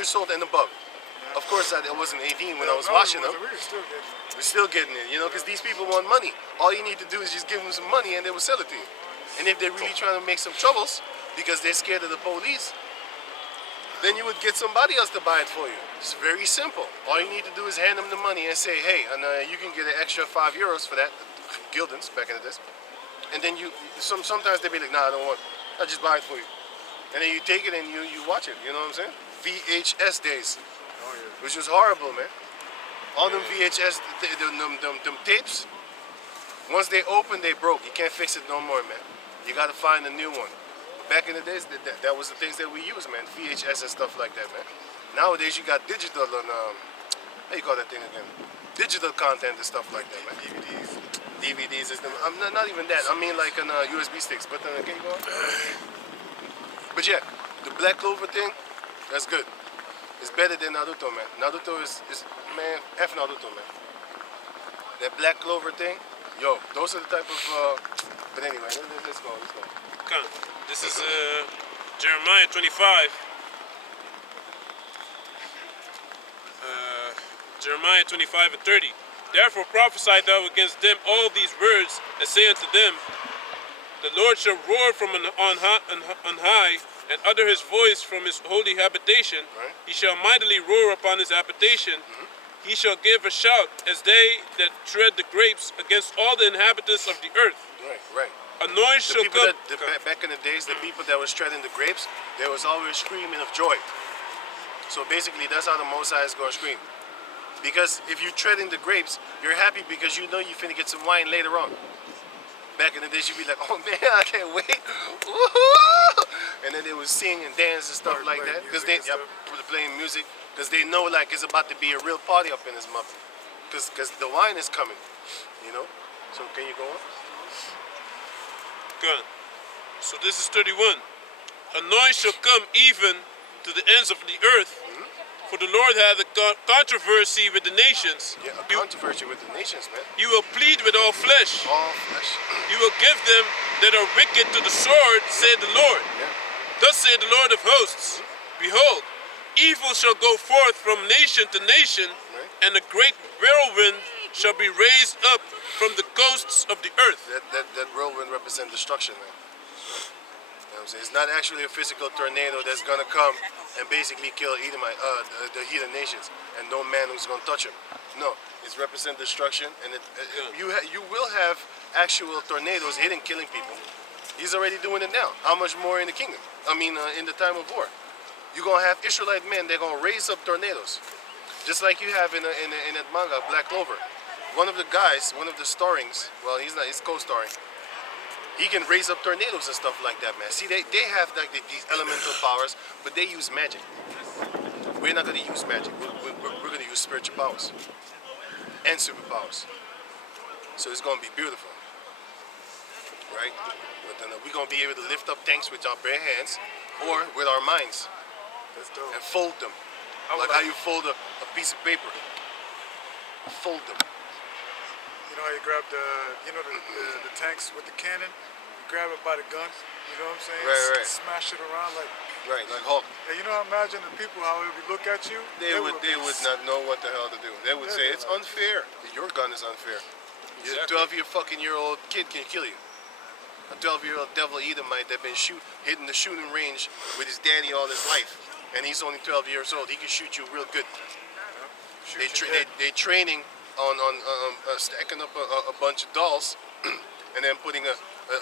years old and above. Of course, I wasn't 18 when I was watching them. We were still getting it. We're still getting it, you know, because these people want money. All you need to do is just give them some money and they will sell it to you. And if they're really trying to make some troubles because they're scared of the police, then you would get somebody else to buy it for you. It's very simple. All you need to do is hand them the money and say, hey, and you can get an extra €5 for that, guildens back in the days. And then sometimes they'll be like, nah, I don't want it. I'll just buy it for you. And then you take it and you watch it, you know what I'm saying? VHS days, which was horrible, man. All them VHS, them tapes, once they open, they broke. You can't fix it no more, man. You gotta find a new one. Back in the days, that was the things that we used, man. VHS and stuff like that, man. Nowadays, you got digital and, how you call that thing again? Digital content and stuff like that, man. DVDs is them. I'm not even that. I mean like on USB sticks. But then, can you go on? But yeah, the Black Clover thing, that's good. It's better than Naruto, man. Naruto is man, F Naruto, man. That Black Clover thing, yo, those are the type of, but anyway, let's go. Okay. This is Jeremiah 25. Jeremiah 25 and 30. Therefore prophesy thou against them all these words, and say unto them, the Lord shall roar from on high, and utter his voice from his holy habitation. Right. He shall mightily roar upon his habitation. He shall give a shout as they that tread the grapes against all the inhabitants of the earth. Right. A noise shall come. Back in the days, the people that was treading the grapes, they was always screaming of joy. So basically, that's how the Mosai is going to scream. Because if you're treading the grapes, you're happy because you know you're finna get some wine later on. Back in the days, you'd be like, oh man, I can't wait. Woo-hoo! And then they would sing and dance and stuff like that. Because they playing music. Because they know like it's about to be a real party up in this month. Because the wine is coming, you know. So can you go on? Good. So this is 31. A noise shall come even to the ends of the earth. For the Lord hath a controversy with the nations. Yeah, a controversy with the nations, man. He will plead with all flesh. All flesh. He will give them that are wicked to the sword, said the Lord. Yeah. Thus saith the Lord of hosts, behold, evil shall go forth from nation to nation, and a great whirlwind shall be raised up from the coasts of the earth. That whirlwind represents destruction, man. You know what I'm saying? It's not actually a physical tornado that's gonna come and basically kill the heathen nations, and no man who's gonna touch him. No, it's represent destruction, and you will have actual tornadoes hitting, killing people. He's already doing it now. How much more in the kingdom? I mean, in the time of war, you're gonna have Israelite men. They're gonna raise up tornadoes, just like you have in that manga, Black Clover. One of the guys, one of the starrings, well, he's not, he's co-starring. He can raise up tornadoes and stuff like that, man. See, they have like these elemental powers, but they use magic. We're not going to use magic. We're going to use spiritual powers and superpowers. So it's going to be beautiful, right? But then we're going to be able to lift up tanks with our bare hands or with our minds. That's dope. And fold them. Like how you fold a piece of paper. Fold them. You know how you grab the tanks with the cannon? You grab it by the guns, you know what I'm saying? Right. Smash it around like... Right, like Hulk. And you know, imagine the people, how if you look at you... They would not know what the hell to do. They would say, it's unfair. Your gun is unfair. Exactly. A 12-year-old kid can kill you. A 12-year-old devil Edomite that been hitting the shooting range with his daddy all his life. And he's only 12 years old. He can shoot you real good. They training on stacking up a bunch of dolls and then putting a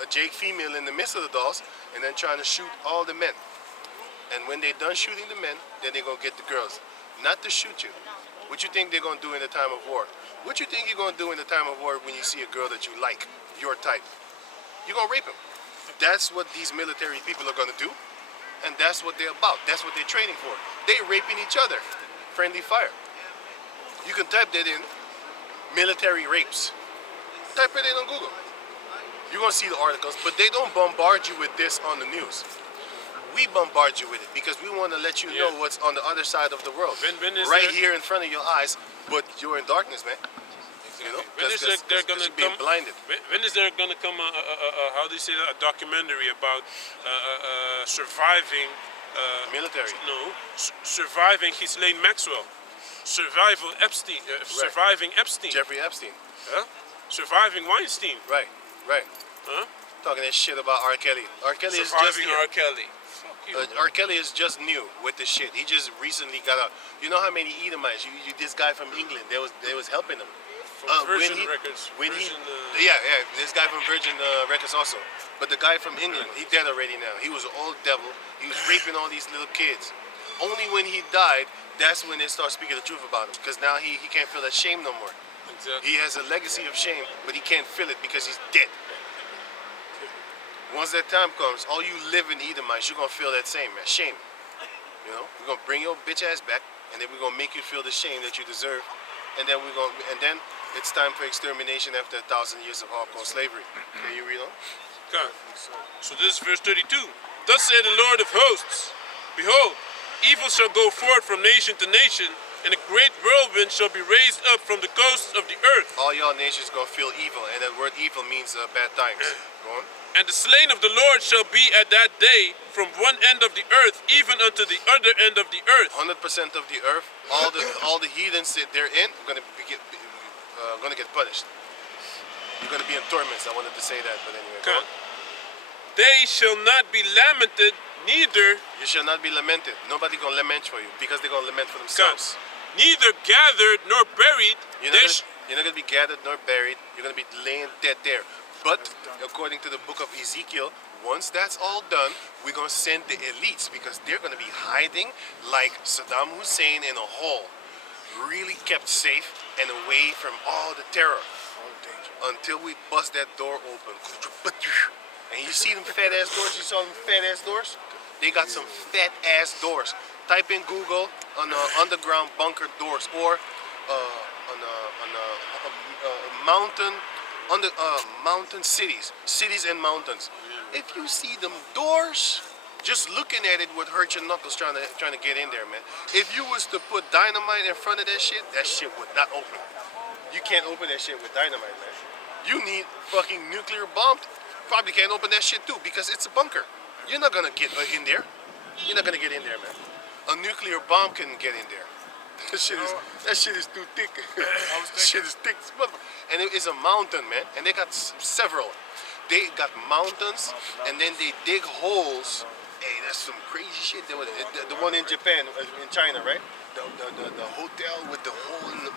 Jake female in the midst of the dolls and then trying to shoot all the men. And when they're done shooting the men, then they're going to get the girls. Not to shoot you. What you think they're going to do in the time of war? What you think you're going to do in the time of war when you see a girl that you like, your type? You're going to rape him. That's what these military people are going to do. And that's what they're about. That's what they're training for. They're raping each other. Friendly fire. You can type that in. Military rapes. Type it in on Google. You're going to see the articles, but they don't bombard you with this on the news. We bombard you with it because we want to let you know what's on the other side of the world. Right here in front of your eyes, but you're in darkness, man. Exactly. You know? When is there going to come? Blinded. When is there going to come how do you say that, a documentary about surviving Military. No, surviving Ghislaine Maxwell. Survival Epstein. Surviving Epstein. Jeffrey Epstein. Huh? Surviving Weinstein. Right, right. Huh? Talking that shit about R. Kelly. R. Kelly is just Surviving here. R. Kelly. Fuck you. R. Kelly is just new with this shit. He just recently got out. You know how many Edomites? This guy from England. They was helping him. From Virgin Records. Yeah, this guy from Virgin Records also. But the guy from England, he dead already now. He was an old devil. He was raping all these little kids. Only when he died, that's when they start speaking the truth about him. Because now he can't feel that shame no more. Exactly. He has a legacy of shame, but he can't feel it because he's dead. Once that time comes, all you live in Edomites, you're gonna feel that same, man. Shame. You know? We're gonna bring your bitch ass back, and then we're gonna make you feel the shame that you deserve. And then it's time for extermination after 1,000 years of hardcore slavery. Can you read on? God. So this is verse 32. Thus said the Lord of hosts, behold, evil shall go forth from nation to nation, and a great whirlwind shall be raised up from the coasts of the earth. All y'all nations gonna feel evil, and that word evil means bad times. Go on. And the slain of the Lord shall be at that day from one end of the earth even unto the other end of the earth. 100% of the earth, all the heathens that they're in, gonna get punished. You're gonna be in torments. I wanted to say that, but anyway. Go on. They shall not be lamented, neither. You shall not be lamented. Nobody gonna lament for you because they're gonna lament for themselves. Neither gathered nor buried. You're not gonna be gathered nor buried. You're gonna be laying dead there. But according to the book of Ezekiel, once that's all done, we're gonna send the elites because they're gonna be hiding like Saddam Hussein in a hole, really kept safe and away from all the terror, until we bust that door open. And you see them fat ass doors? You saw them fat ass doors? They got some fat ass doors. Type in Google on underground bunker doors or on a mountain. Mountain cities and mountains. If you see them doors, just looking at it would hurt your knuckles trying to get in there, man. If you was to put dynamite in front of that shit would not open. You can't open that shit with dynamite, man. You need fucking nuclear bomb. Probably can't open that shit too because it's a bunker. You're not gonna get in there. You're not gonna get in there, man. A nuclear bomb can get in there. That shit is too thick. Shit is thick as motherfucker. And it is a mountain, man. And they got several. They got mountains, and then they dig holes. Hey, that's some crazy shit. The one in Japan, in China, right? The hotel with the hole in the.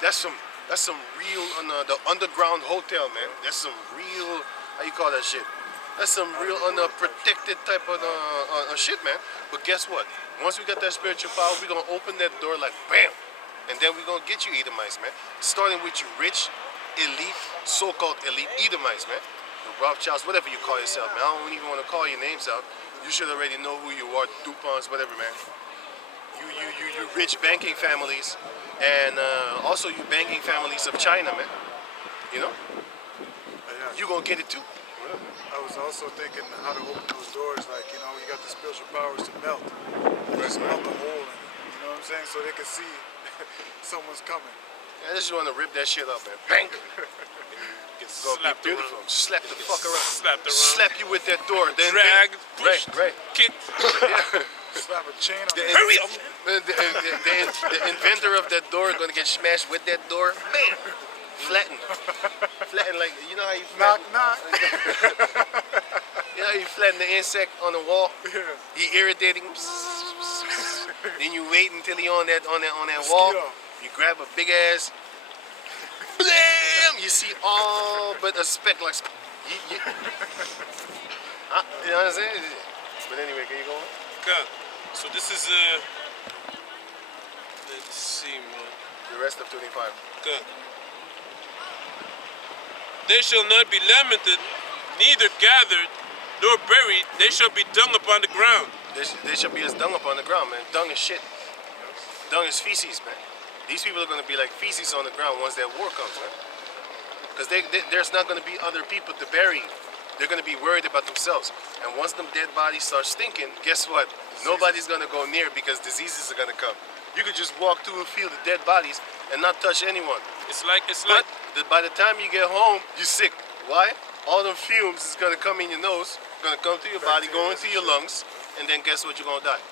That's some real the underground hotel, man. That's some real. How you call that shit? That's some real unprotected type of shit, man. But guess what? Once we got that spiritual power, we're going to open that door like bam. And then we're going to get you Edomites, man. Starting with you rich, elite, so-called elite Edomites, man. The Rothschilds, whatever you call yourself, man. I don't even want to call your names out. You should already know who you are, DuPonts, whatever, man. You rich banking families. And also you banking families of China, man. You know? You going to get it too. I was also thinking how to open those doors, like, you know, you got the spiritual powers to melt. Just melt the hole in it, you know what I'm saying? So they can see someone's coming. I just want to rip that shit up, man. Bang! It's gonna be beautiful. Slap the fuck around. Slap you with that door. Then drag, push, right. kick. Slap a chain on Hurry up! The inventor of that door is gonna get smashed with that door. Bam! Flatten, like, you know how you flatten? Knock. You know how you flatten the insect on the wall? Yeah. You irritating him. Then you wait until he on that wall. You grab a big ass. Blam! You see all but a speck like. You know what I'm saying? But anyway, can you go on? God. So this is let's see, man. The rest of 25. Good. They shall not be lamented, neither gathered, nor buried. They shall be dung upon the ground. They shall be as dung upon the ground, man. Dung is shit. Dung is feces, man. These people are going to be like feces on the ground once that war comes, man. Because there's not going to be other people to bury. They're going to be worried about themselves. And once them dead bodies start stinking, guess what? Nobody's going to go near because diseases are going to come. You could just walk through and feel the dead bodies and not touch anyone. It's like By the time you get home, you're sick. Why? All the fumes is gonna come in your nose, gonna come to your body, go into your lungs, and then guess what? You're gonna die.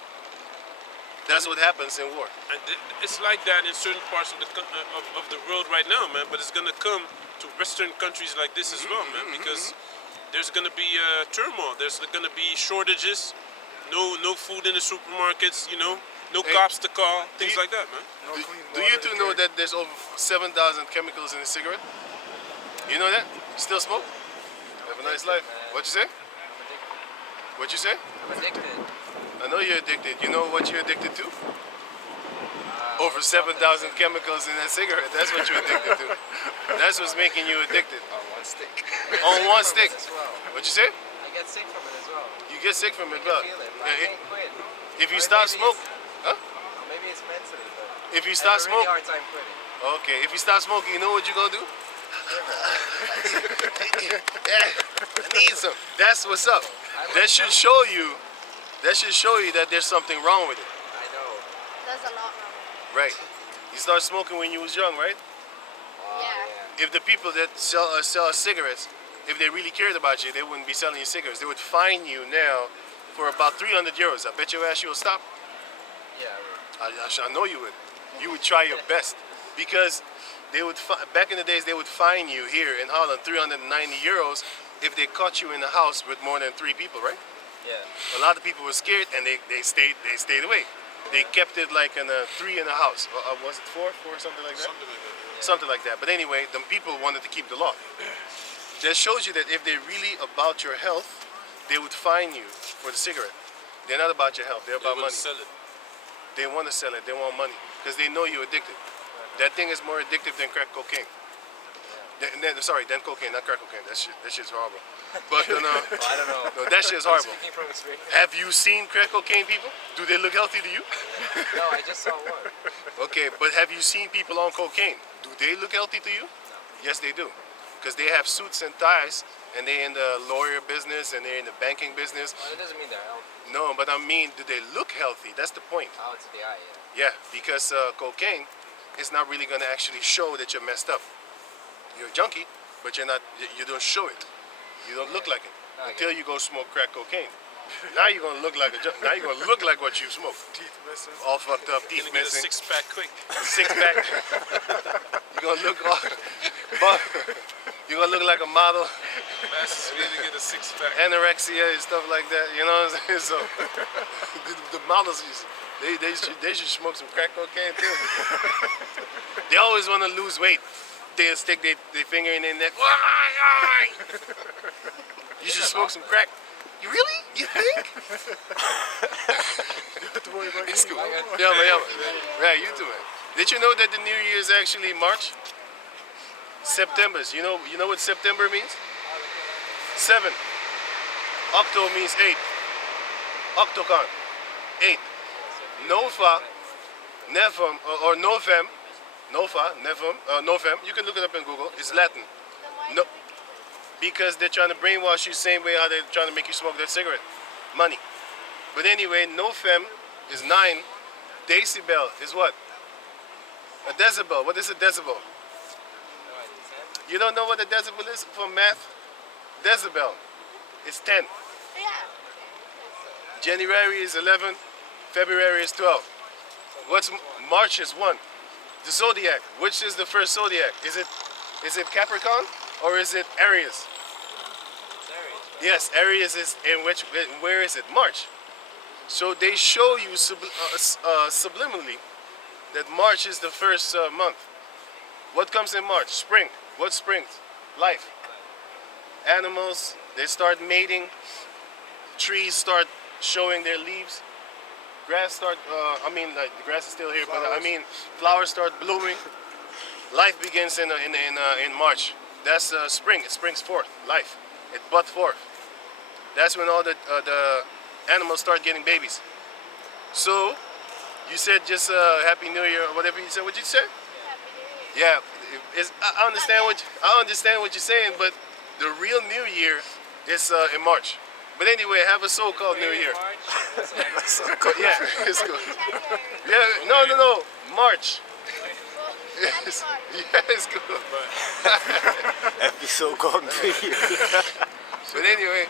That's what happens in war. And it's like that in certain parts of the world right now, man. But it's gonna come to Western countries like this as well, man, because there's gonna be turmoil. There's gonna be shortages, no food in the supermarkets, you know, no Hey, cops to call, things you- like that, man. No Do, clean do water you to two know drink. that there's over 7,000 chemicals in a cigarette? You know that? You still smoke? Have a nice life. What you say? What you say? I'm addicted. I know you're addicted. You know what you're addicted to? Over 7,000 chemicals in that cigarette. That's what you're addicted to. That's what's making you addicted. On one stick. On one stick. As well. What you say? I get sick from it as well. You get sick from it, I but feel it. But I yeah, can't quit. if you Or stop maybe smoke, huh? Maybe it's mentally, but If you I stop have a really smoke, hard time quitting. okay. If you stop smoking, you know what you're gonna do? I need some. That's what's up. That should show you. That should show you that there's something wrong with it. I know. There's a lot wrong. Right. You start smoking when you was young, right? Yeah. If the people that sell cigarettes, if they really cared about you, they wouldn't be selling you cigarettes. They would fine you now for about 300 euros. I bet your ass you'll stop. Yeah. I know you would. You would try your best because they would. Back in the days, they would fine you here in Holland 390 euros if they caught you in a house with more than 3 people, right? Yeah. A lot of people were scared and they stayed away. They kept it like in a 3 in a house. Was it 4 something like that? Something like that. Something like that. But anyway, the people wanted to keep the law. That shows you that if they're really about your health, they would fine you for the cigarette. They're not about your health. They're They about wouldn't money. sell it. They want to sell it. They want money because they know you're addicted. That thing is more addictive than crack cocaine. Than cocaine, not crack cocaine. That shit's horrible. But Well, I don't know. no, that shit's I'm horrible. speaking from experience. Have you seen crack cocaine people? Do they look healthy to you? No, I just saw one. Okay, but have you seen people on cocaine? Do they look healthy to you? No. Yes, they do. Because they have suits and ties, and they're in the lawyer business, and they're in the banking business. Well, it doesn't mean they're healthy. No, but I mean, do they look healthy? That's the point. Out to the eye, yeah. Yeah, because cocaine is not really going to actually show that you're messed up. You're a junkie, but you're not. You don't show it. You don't look like it I until you go smoke crack cocaine. Now you're gonna look like now you're gonna look like what you smoke. Teeth missing. All fucked up, teeth Gonna get a missing, 6-pack quick. 6-pack. You're gonna look all, but you're gonna look like a model, Fastest way to get a 6-pack. anorexia and stuff like that. You know what I'm saying? So the models, they should smoke some crack cocaine too. They always want to lose weight. They'll stick their finger in their neck. You should smoke some crack. You really? You think? It's cool. Yeah, man. Right, you too, man. Did you know that the New Year is actually March? September's. You know what September means? 7. Octo means 8. Octocon. 8. Nova, Nevum, or Novem. Nova, Nevum, Novem. You can look it up in Google. It's Latin. No, because they're trying to brainwash you same way how they're trying to make you smoke that cigarette. Money. But anyway, Novem is 9. Decibel is what? A decibel. What is a decibel? You don't know what a decibel is for math? Decibel. It's 10. Yeah. January is 11. February is 12. What's March is 1. The zodiac. Which is the first zodiac? Is it Capricorn or is it Aries? Yes, Aries is in which? Where is it? March. So they show you subliminally that March is the first month. What comes in March? Spring. What springs? Life. Animals, they start mating. Trees start showing their leaves. Grass start. Like the grass is still here, but I mean, flowers start blooming. Life begins in March. That's spring. It springs forth. Life. It buds forth. That's when all the animals start getting babies. So, you said just Happy New Year or whatever you said. What'd you say? Happy New Year. Yeah. I understand what you're saying, but the real New Year is in March. But anyway, have a so-called New Year. Yeah, it's good. Yeah, no, March. Yes. Yeah, it's good. Episode gone to you. But anyway,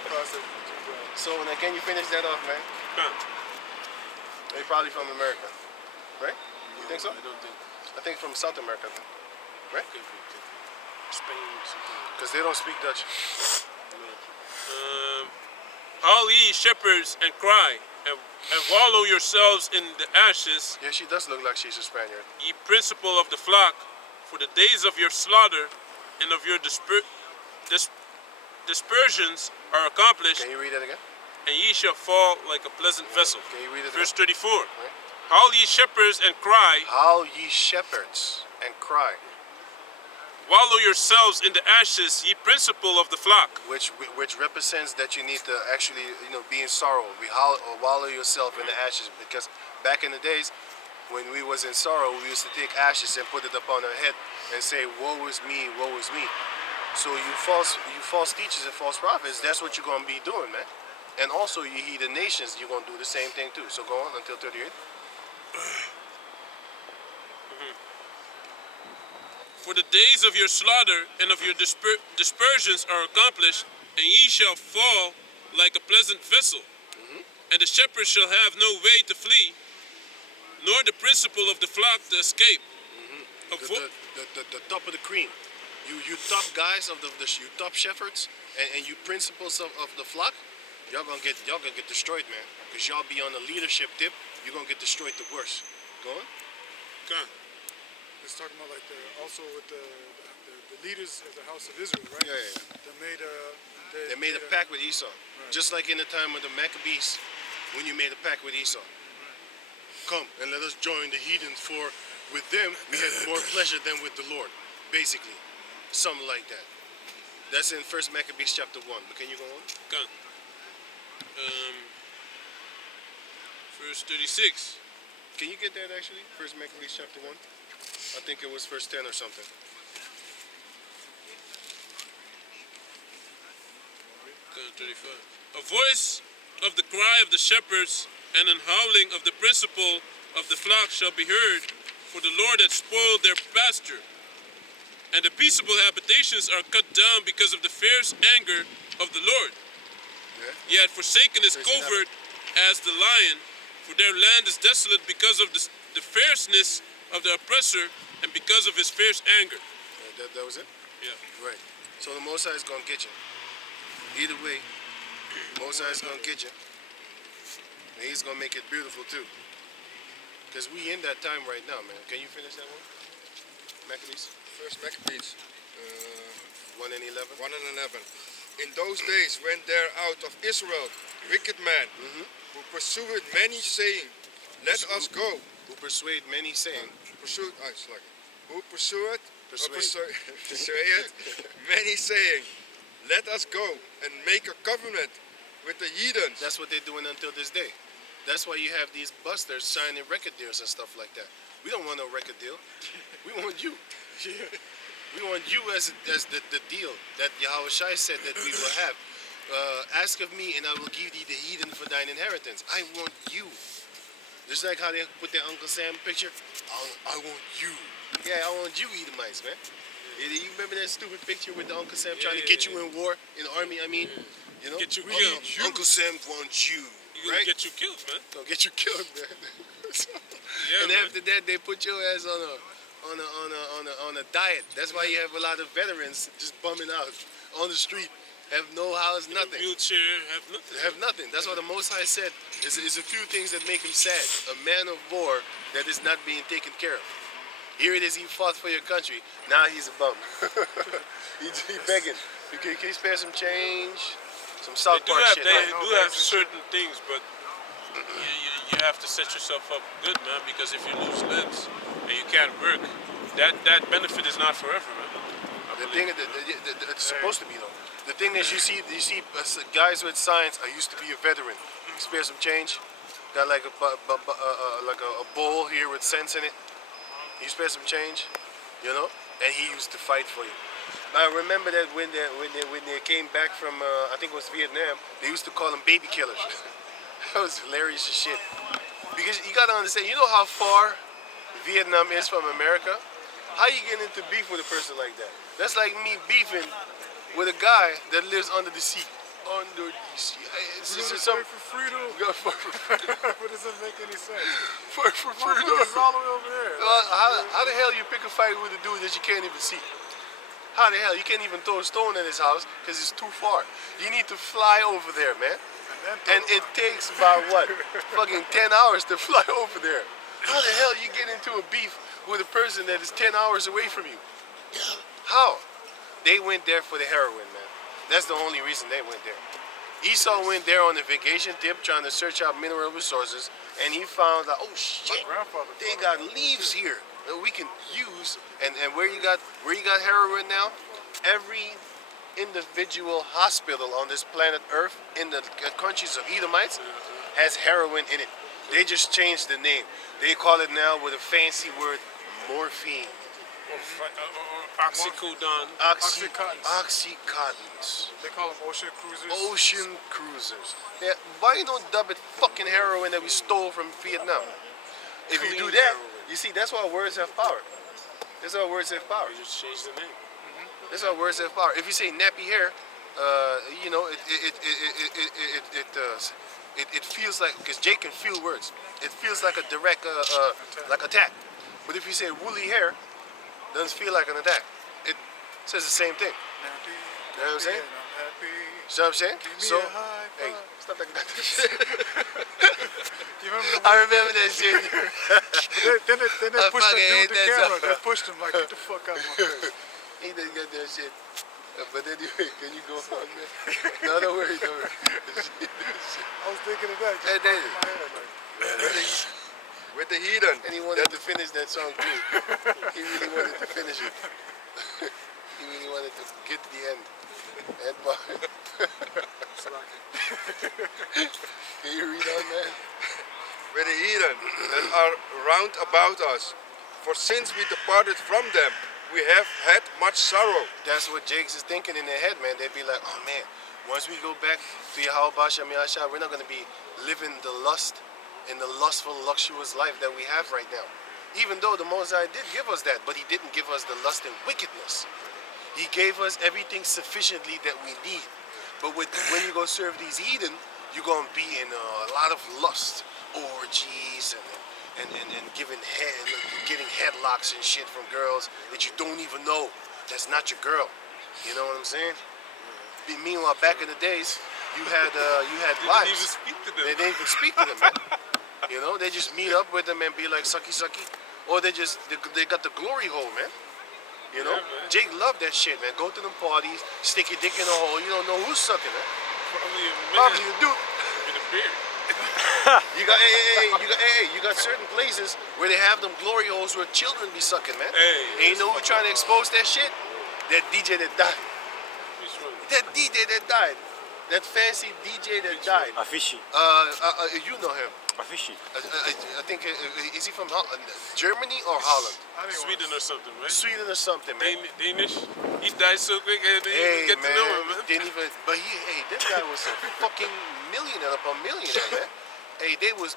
so now can you finish that off, man? Huh. They're probably from America, right? You think so? I don't think. I think from South America, right? Could be. Spain, something. Because they don't speak Dutch. Howl ye shepherds and cry, and wallow yourselves in the ashes, Yeah, she does look like she's a Spaniard. ye principal of the flock, for the days of your slaughter and of your dispersions are accomplished, Can you read that again? and ye shall fall like a pleasant vessel. Can you read it Verse again? 34. Right. Howl ye shepherds and cry, Howl ye shepherds and cry, wallow yourselves in the ashes, ye principal of the flock. which represents that you need to actually, be in sorrow. We howl or wallow yourself in the ashes, because back in the days when we was in sorrow, we used to take ashes and put it upon our head and say, "Woe is me, woe is me." So you false teachers and false prophets, that's what you're gonna be doing, man. And also you heathen nations, you're gonna do the same thing too. So go on until 38. For the days of your slaughter and of your dispersions are accomplished, and ye shall fall like a pleasant vessel. And the shepherd shall have no way to flee, nor the principal of the flock to escape. The top of the cream. You top guys of you top shepherds and you principals of the flock, y'all gonna get destroyed, man. Because y'all be on the leadership tip, you're gonna get destroyed the worst. Go on. Okay. It's talking about like also with the leaders of the house of Israel, right? Yeah. They They made a pact with Esau. Just like in the time of the Maccabees, when you made a pact with Esau. Come and let us join the heathens, for with them we had more pleasure than with the Lord. Basically. Something like that. That's in 1 Maccabees chapter 1. But can you go on? Okay. Verse 36. Can you get that actually? 1 Maccabees chapter 1? I think it was verse 10 or something. Okay, 35. A voice of the cry of the shepherds and an howling of the principal of the flock shall be heard, for the Lord hath spoiled their pasture. And the peaceable habitations are cut down because of the fierce anger of the Lord. Yeah. He had forsaken his covert as the lion, for their land is desolate because of the fierceness of the oppressor and because of his fierce anger. That was it? Yeah. Right. So the Most High is going to get you. Either way, Most High is going to get you. And he's going to make it beautiful too. Because we in that time right now, man. Can you finish that one? Maccabees? First Maccabees 1 and 11. 1 and 11. In those days went there out of Israel wicked men who pursued many, saying, "Let us go." Who persuade many, saying, Who pursued Persuade. many, saying, "Let us go and make a covenant with the heathens." That's what they're doing until this day. That's why you have these busters signing record deals and stuff like that. We don't want no record deal. We want you. We want you as the deal that Yahweh Shai said that we will have. Ask of me and I will give thee the heathen for thine inheritance. I want you. Just like how they put their Uncle Sam picture. I want you. Yeah, I want you Edomites, man. You remember that stupid picture with the Uncle Sam trying to get you in war, in the army, I mean? You know? Get you killed. Uncle Sam wants you. He's Right? gonna get you killed, man. Gonna get you killed, man. Yeah, And man. after that, they put your ass on a diet. That's why you have a lot of veterans just bumming out on the street, have no house, nothing, Wheelchair, have nothing. have nothing. That's what the Most High said. There's a few things that make him sad. A man of war that is not being taken care of. Here it is. He fought for your country. Now he's a bum. He's begging. Can you spare some change? Some South They do Park have, shit. they right? do have certain things, but you have to set yourself up good, man, because if you lose limbs and you can't work, that benefit is not forever, man. The thing, it's supposed to be though. The thing is, you see guys with signs. I used to be a veteran. Spare some change. Got like a bowl here with cents in it. You spare some change, you know. And he used to fight for you. I remember that when they came back from I think it was Vietnam, they used to call them baby killers. That was hilarious as shit. Because you gotta understand, you know how far Vietnam is from America? How you get into beef with a person like that? That's like me beefing with a guy that lives under the sea. under the sea. It's We're just gonna some. fight for freedom. We gotta fight for freedom. But it doesn't make any sense. Fight for freedom. Motherfuckers all the way over there. How the hell you pick a fight with a dude that you can't even see? How the hell you can't even throw a stone in his house because it's too far? You need to fly over there, man. And it takes about what? Fucking 10 hours to fly over there. How the hell you get into a beef with a person that is 10 hours away from you? How? They went there for the heroin, man. That's the only reason they went there. Esau went there on a vacation trip trying to search out mineral resources, and he found out, oh shit, they got leaves here that we can use. And where you got heroin now? Every individual hospital on this planet Earth in the countries of Edomites has heroin in it. They just changed the name. They call it now with a fancy word, morphine. Oxycodone. Oxycontins. They call them ocean cruisers. Ocean cruisers. Yeah, why you don't dub it fucking heroin that we stole from Vietnam? If you do that, you see, that's why words have power. That's why words have power. You just changed the name. That's why words have power. If you say nappy hair, you know, it feels like, because Jake can feel words. It feels like a direct, like attack. But if you say woolly hair, it doesn't feel like an attack. It says the same thing. You know what I'm saying? See what I'm saying? So, hey, stop that shit. I remember that shit. Then they pushed the dude the camera. They pushed him like, get the fuck out of my face. He didn't get that shit. But anyway, can you go on, man? No, don't worry, don't worry. I was thinking of that. Hey, Just David. in my head, like, With the heathen. And he wanted to finish that song too. He really wanted to finish it. He really wanted to get to the end. End part. Can you read on, man? With the heathen that are round about us. For since we departed from them, we have had much sorrow. That's what Jakes is thinking in their head, man. They'd be like, oh man, once we go back to Yahweh Shem Yahshua, we're not going to be living the lust in the lustful, luxurious life that we have right now. Even though the Most High did give us that, but he didn't give us the lust and wickedness. He gave us everything sufficiently that we need. But when you go serve these heathen, you're going to be in a lot of lust, orgies, and giving getting headlocks and shit from girls that you don't even know. That's not your girl. You know what I'm saying? Meanwhile, back in the days, you had wives. Didn't even speak to them. They didn't even speak to them, man. You know, they just meet up with them and be like sucky sucky, or they got the glory hole, man. You know, Yeah, man. Jake loved that shit, man. Go to them parties, stick your dick in a hole. You don't know who's sucking, man. Probably Probably you do. with a beard. You got certain places where they have them glory holes where children be sucking, man. Hey, And you know who trying to expose that shit? That DJ that died. Which one? That DJ that died. That fancy DJ that died. Fishy. You know him. Fishy. I think, is he from Germany or Holland? Sweden or something, right? Sweden or something, man. Danish. He died so quick, I didn't Hey, even get to know him, man. Didn't even, but this guy was a fucking millionaire upon millionaire, man. Hey, they were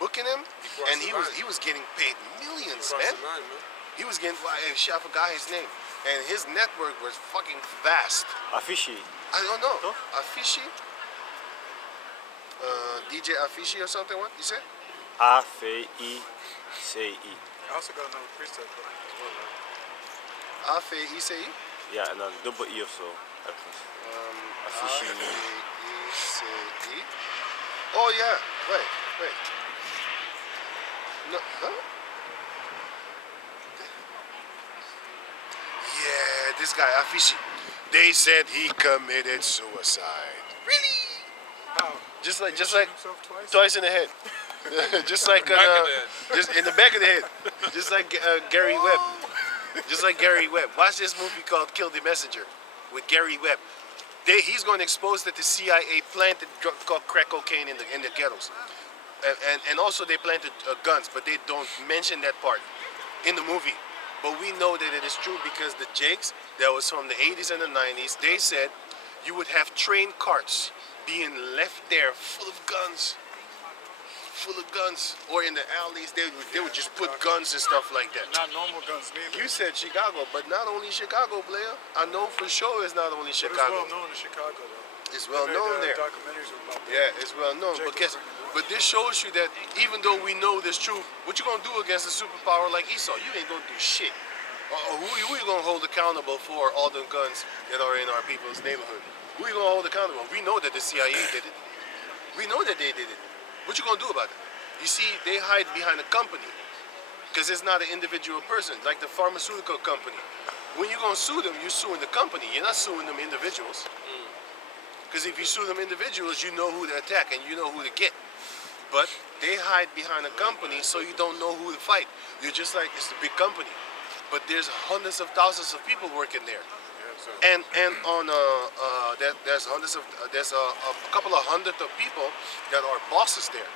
booking him, and he was getting paid millions, Crossed man. the line, man. He was getting, I forgot his name, and his network was fucking vast. Fishy. I don't know. No? Afishi? DJ Afishi or something, what you said? Afici. I also got another priesthood as well, right? Afe-I-C-I? Ja, en dan dubbel I of zo. Fishy. Afe-I-C-I? Oh yeah, wait. No, huh? Yeah, this guy, Afishi. They said he committed suicide. Really? How? Just like himself twice? twice in the head. Just like Back of the head. just in the back of the head. Just like Gary Webb. Just like Gary Webb. Watch this movie called Kill the Messenger with Gary Webb. He's going to expose that the CIA planted crack cocaine in the ghettos, and also they planted guns, but they don't mention that part in the movie. But we know that it is true because the Jakes that was from the 80s and the 90s, they said you would have train carts being left there full of guns, or in the alleys they would just put guns and stuff like that. Not normal guns neither. You said Chicago, but not only Chicago, player. I know for sure it's not only But it's Chicago. well known in Chicago, though. It's well They made, known there. Documentaries about that. Yeah, it's well known. But but this shows you that even though we know this truth, what you gonna do against a superpower like Esau? You ain't gonna do shit. Who you gonna hold accountable for all the guns that are in our people's neighborhood? Who you gonna hold accountable? We know that the CIA did it. We know that they did it. What you gonna do about it? You see, they hide behind a company because it's not an individual person, like the pharmaceutical company. When you're gonna sue them, you're suing the company. You're not suing them individuals. Because if you sue them individuals, you know who to attack and you know who to get. But they hide behind a company, so you don't know who to fight. You're just like, it's a big company, but there's hundreds of thousands of people working there. And on there's a couple of hundred of people that are bosses there.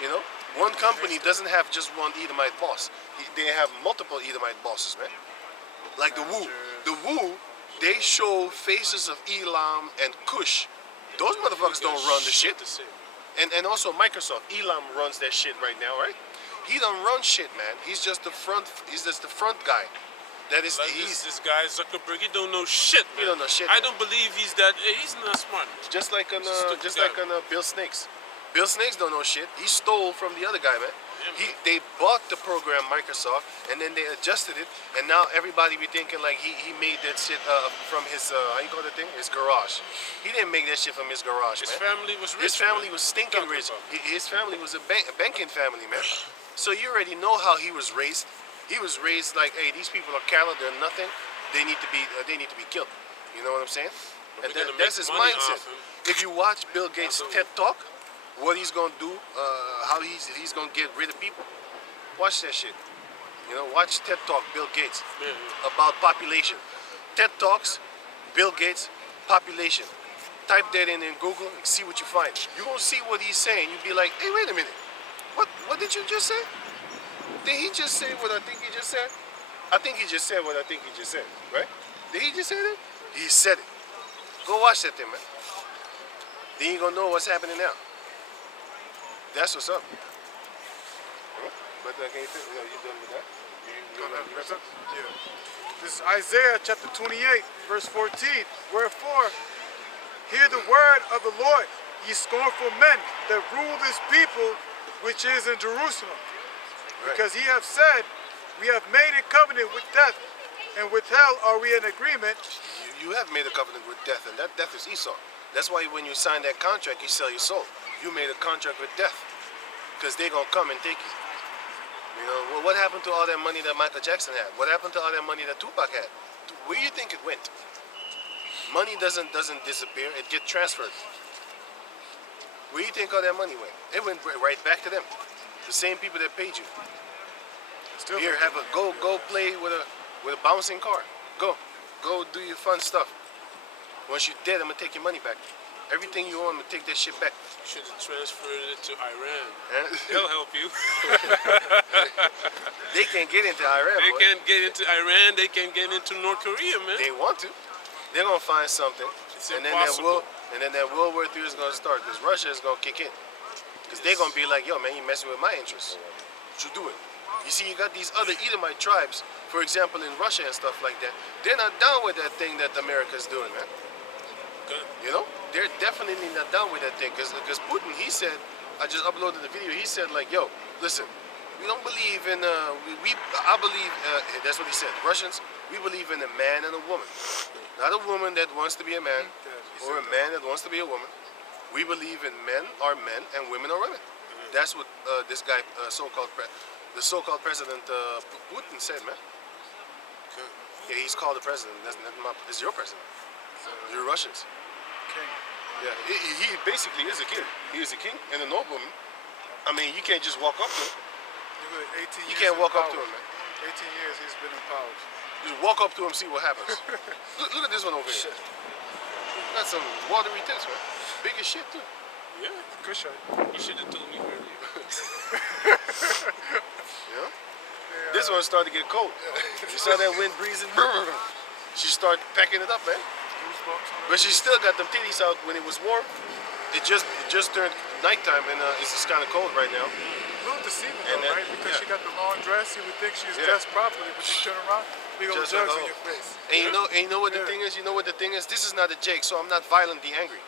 You know, one company doesn't have just one Edomite boss. They have multiple Edomite bosses, man. Like the Wu, they show faces of Elam and Cush. Those motherfuckers don't run the shit. And also Microsoft, Elam runs that shit right now, right? He don't run shit, man. He's just the front. He's just the front guy. That is, like this guy Zuckerberg. He don't know shit, man. He don't know shit. I don't believe he's that. He's not smart. Just like on Bill Snakes. Bill Snakes don't know shit. He stole from the other guy, man. Yeah, they bought the program Microsoft and then they adjusted it, and now everybody be thinking like he made that shit from his how you call that thing? His garage. He didn't make that shit from his garage, his man. Family was rich. His family was stinking rich. His family was a banking family, man. So you already know how he was raised. He was raised like, hey, these people are cattle. They're nothing. They need to be killed. You know what I'm saying? And that's his mindset. If you watch Bill Gates' TED Talk, what he's gonna do, how he's gonna get rid of people. Watch that shit. You know, watch TED Talk, Bill Gates, about population. TED Talks, Bill Gates, population. Type that in Google and see what you find. You're gonna see what he's saying. You'll be like, hey, wait a minute. What did you just say? Did he just say what I think he just said? I think he just said what I think he just said, right? Did he just say that? He said it. Go watch that thing, man. Then you're gonna know what's happening now. That's what's up. But can you done with that? Yeah. This is Isaiah chapter 28, verse 14. Wherefore, hear the word of the Lord, ye scornful men that rule this people which is in Jerusalem. Because he hath said, we have made a covenant with death, and with hell are we in agreement. You have made a covenant with death, and that death is Esau. That's why when you sign that contract, you sell your soul. You made a contract with death, because they're going to come and take you. You know, well, what happened to all that money that Michael Jackson had? What happened to all that money that Tupac had? Where do you think it went? Money doesn't disappear, it gets transferred. Where do you think all that money went? It went right back to them. The same people that paid you. Still here, have a go play with a bouncing car. Go do your fun stuff. Once you're dead, I'm gonna take your money back. Everything you own, I'm gonna take that shit back. You should have transferred it to Iran. Huh? They'll help you. They can't get into Iran. They can't get into Iran. They can't get into North Korea, man. They want to. They're gonna find something, It's and impossible. then that World War III is gonna start because Russia is gonna kick in. Because they're gonna be like, yo, man, you messing with my interests. You do it. You see, you got these other Edomite tribes, for example, in Russia and stuff like that. They're not down with that thing that America's doing, man. Good. You know, they're definitely not down with that thing. Because Putin, he said, I just uploaded the video. He said, like, yo, listen, we don't believe in I believe that's what he said. Russians, we believe in a man and a woman, not a woman that wants to be a man or a man that wants to be a woman. We believe in men are men and women are women. That's what this guy, the so-called president Putin said, man. Okay. Yeah, he's called the president. It's your president. You're Russians. King. Yeah, he basically is a king. He is a king and a nobleman. I mean, you can't just walk up to him. You can't walk up to him, man. 18 years he's been in power. Just walk up to him, see what happens. look at this one over here. Got some watery tips, man. Big as shit, too. Yeah. Good shot. You should have told me earlier. You know? This one started to get cold. You saw that wind breezing? She started packing it up, man. But she still got them titties out when it was warm. It just turned nighttime, and it's just kind of cold right now. A little deceiving, And though, then- right? Because yeah. she got the long dress, you would think she's Yeah. dressed properly, but you turn around, big old Just like, jugs oh. in your face. And you know what the thing is? You know what the thing is? This is not a Jake, so I'm not violently angry.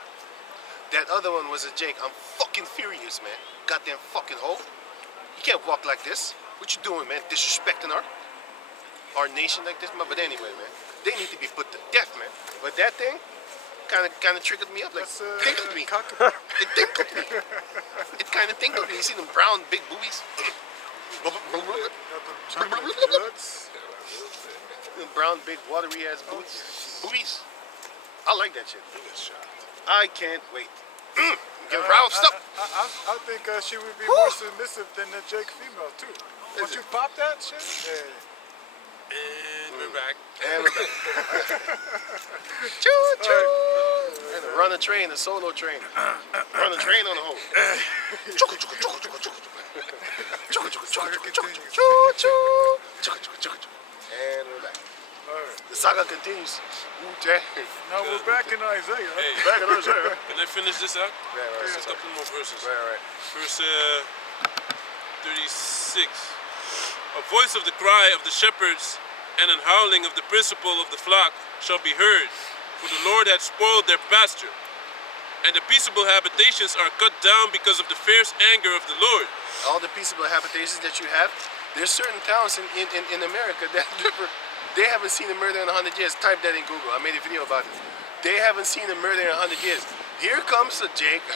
That other one was a Jake. I'm fucking furious, man. Goddamn fucking hoe. You can't walk like this. What you doing, man? Disrespecting our nation like this, man. But anyway, man, they need to be put to death, man. But that thing kind of triggered me up, like tinkled me. It tinkled me. It kind of tinkled me. You see them brown big boobies? Them brown big watery ass boobies. I like that shit. I can't wait. Get roused up. I think she would be more submissive than the Jake female too. Once you pop that shit, And we're back. And we're back. Choo choo. And run a train, a solo train. Run a train on the hole. Choo choo choo choo choo choo. Choo choo choo choo choo choo. And we're back. The saga continues. Wu-Tang. now we're back in Isaiah. Hey, Back in Isaiah. can I finish this out? Right. Just a couple more verses. Right. Verse 36. A voice of the cry of the shepherds and an howling of the principal of the flock shall be heard, for the Lord hath spoiled their pasture. And the peaceable habitations are cut down because of the fierce anger of the Lord. All the peaceable habitations that you have, there's certain towns in America that they haven't seen a murder in 100 years. Type that in Google. I made a video about it. They haven't seen a murder in 100 years. Here comes a Jake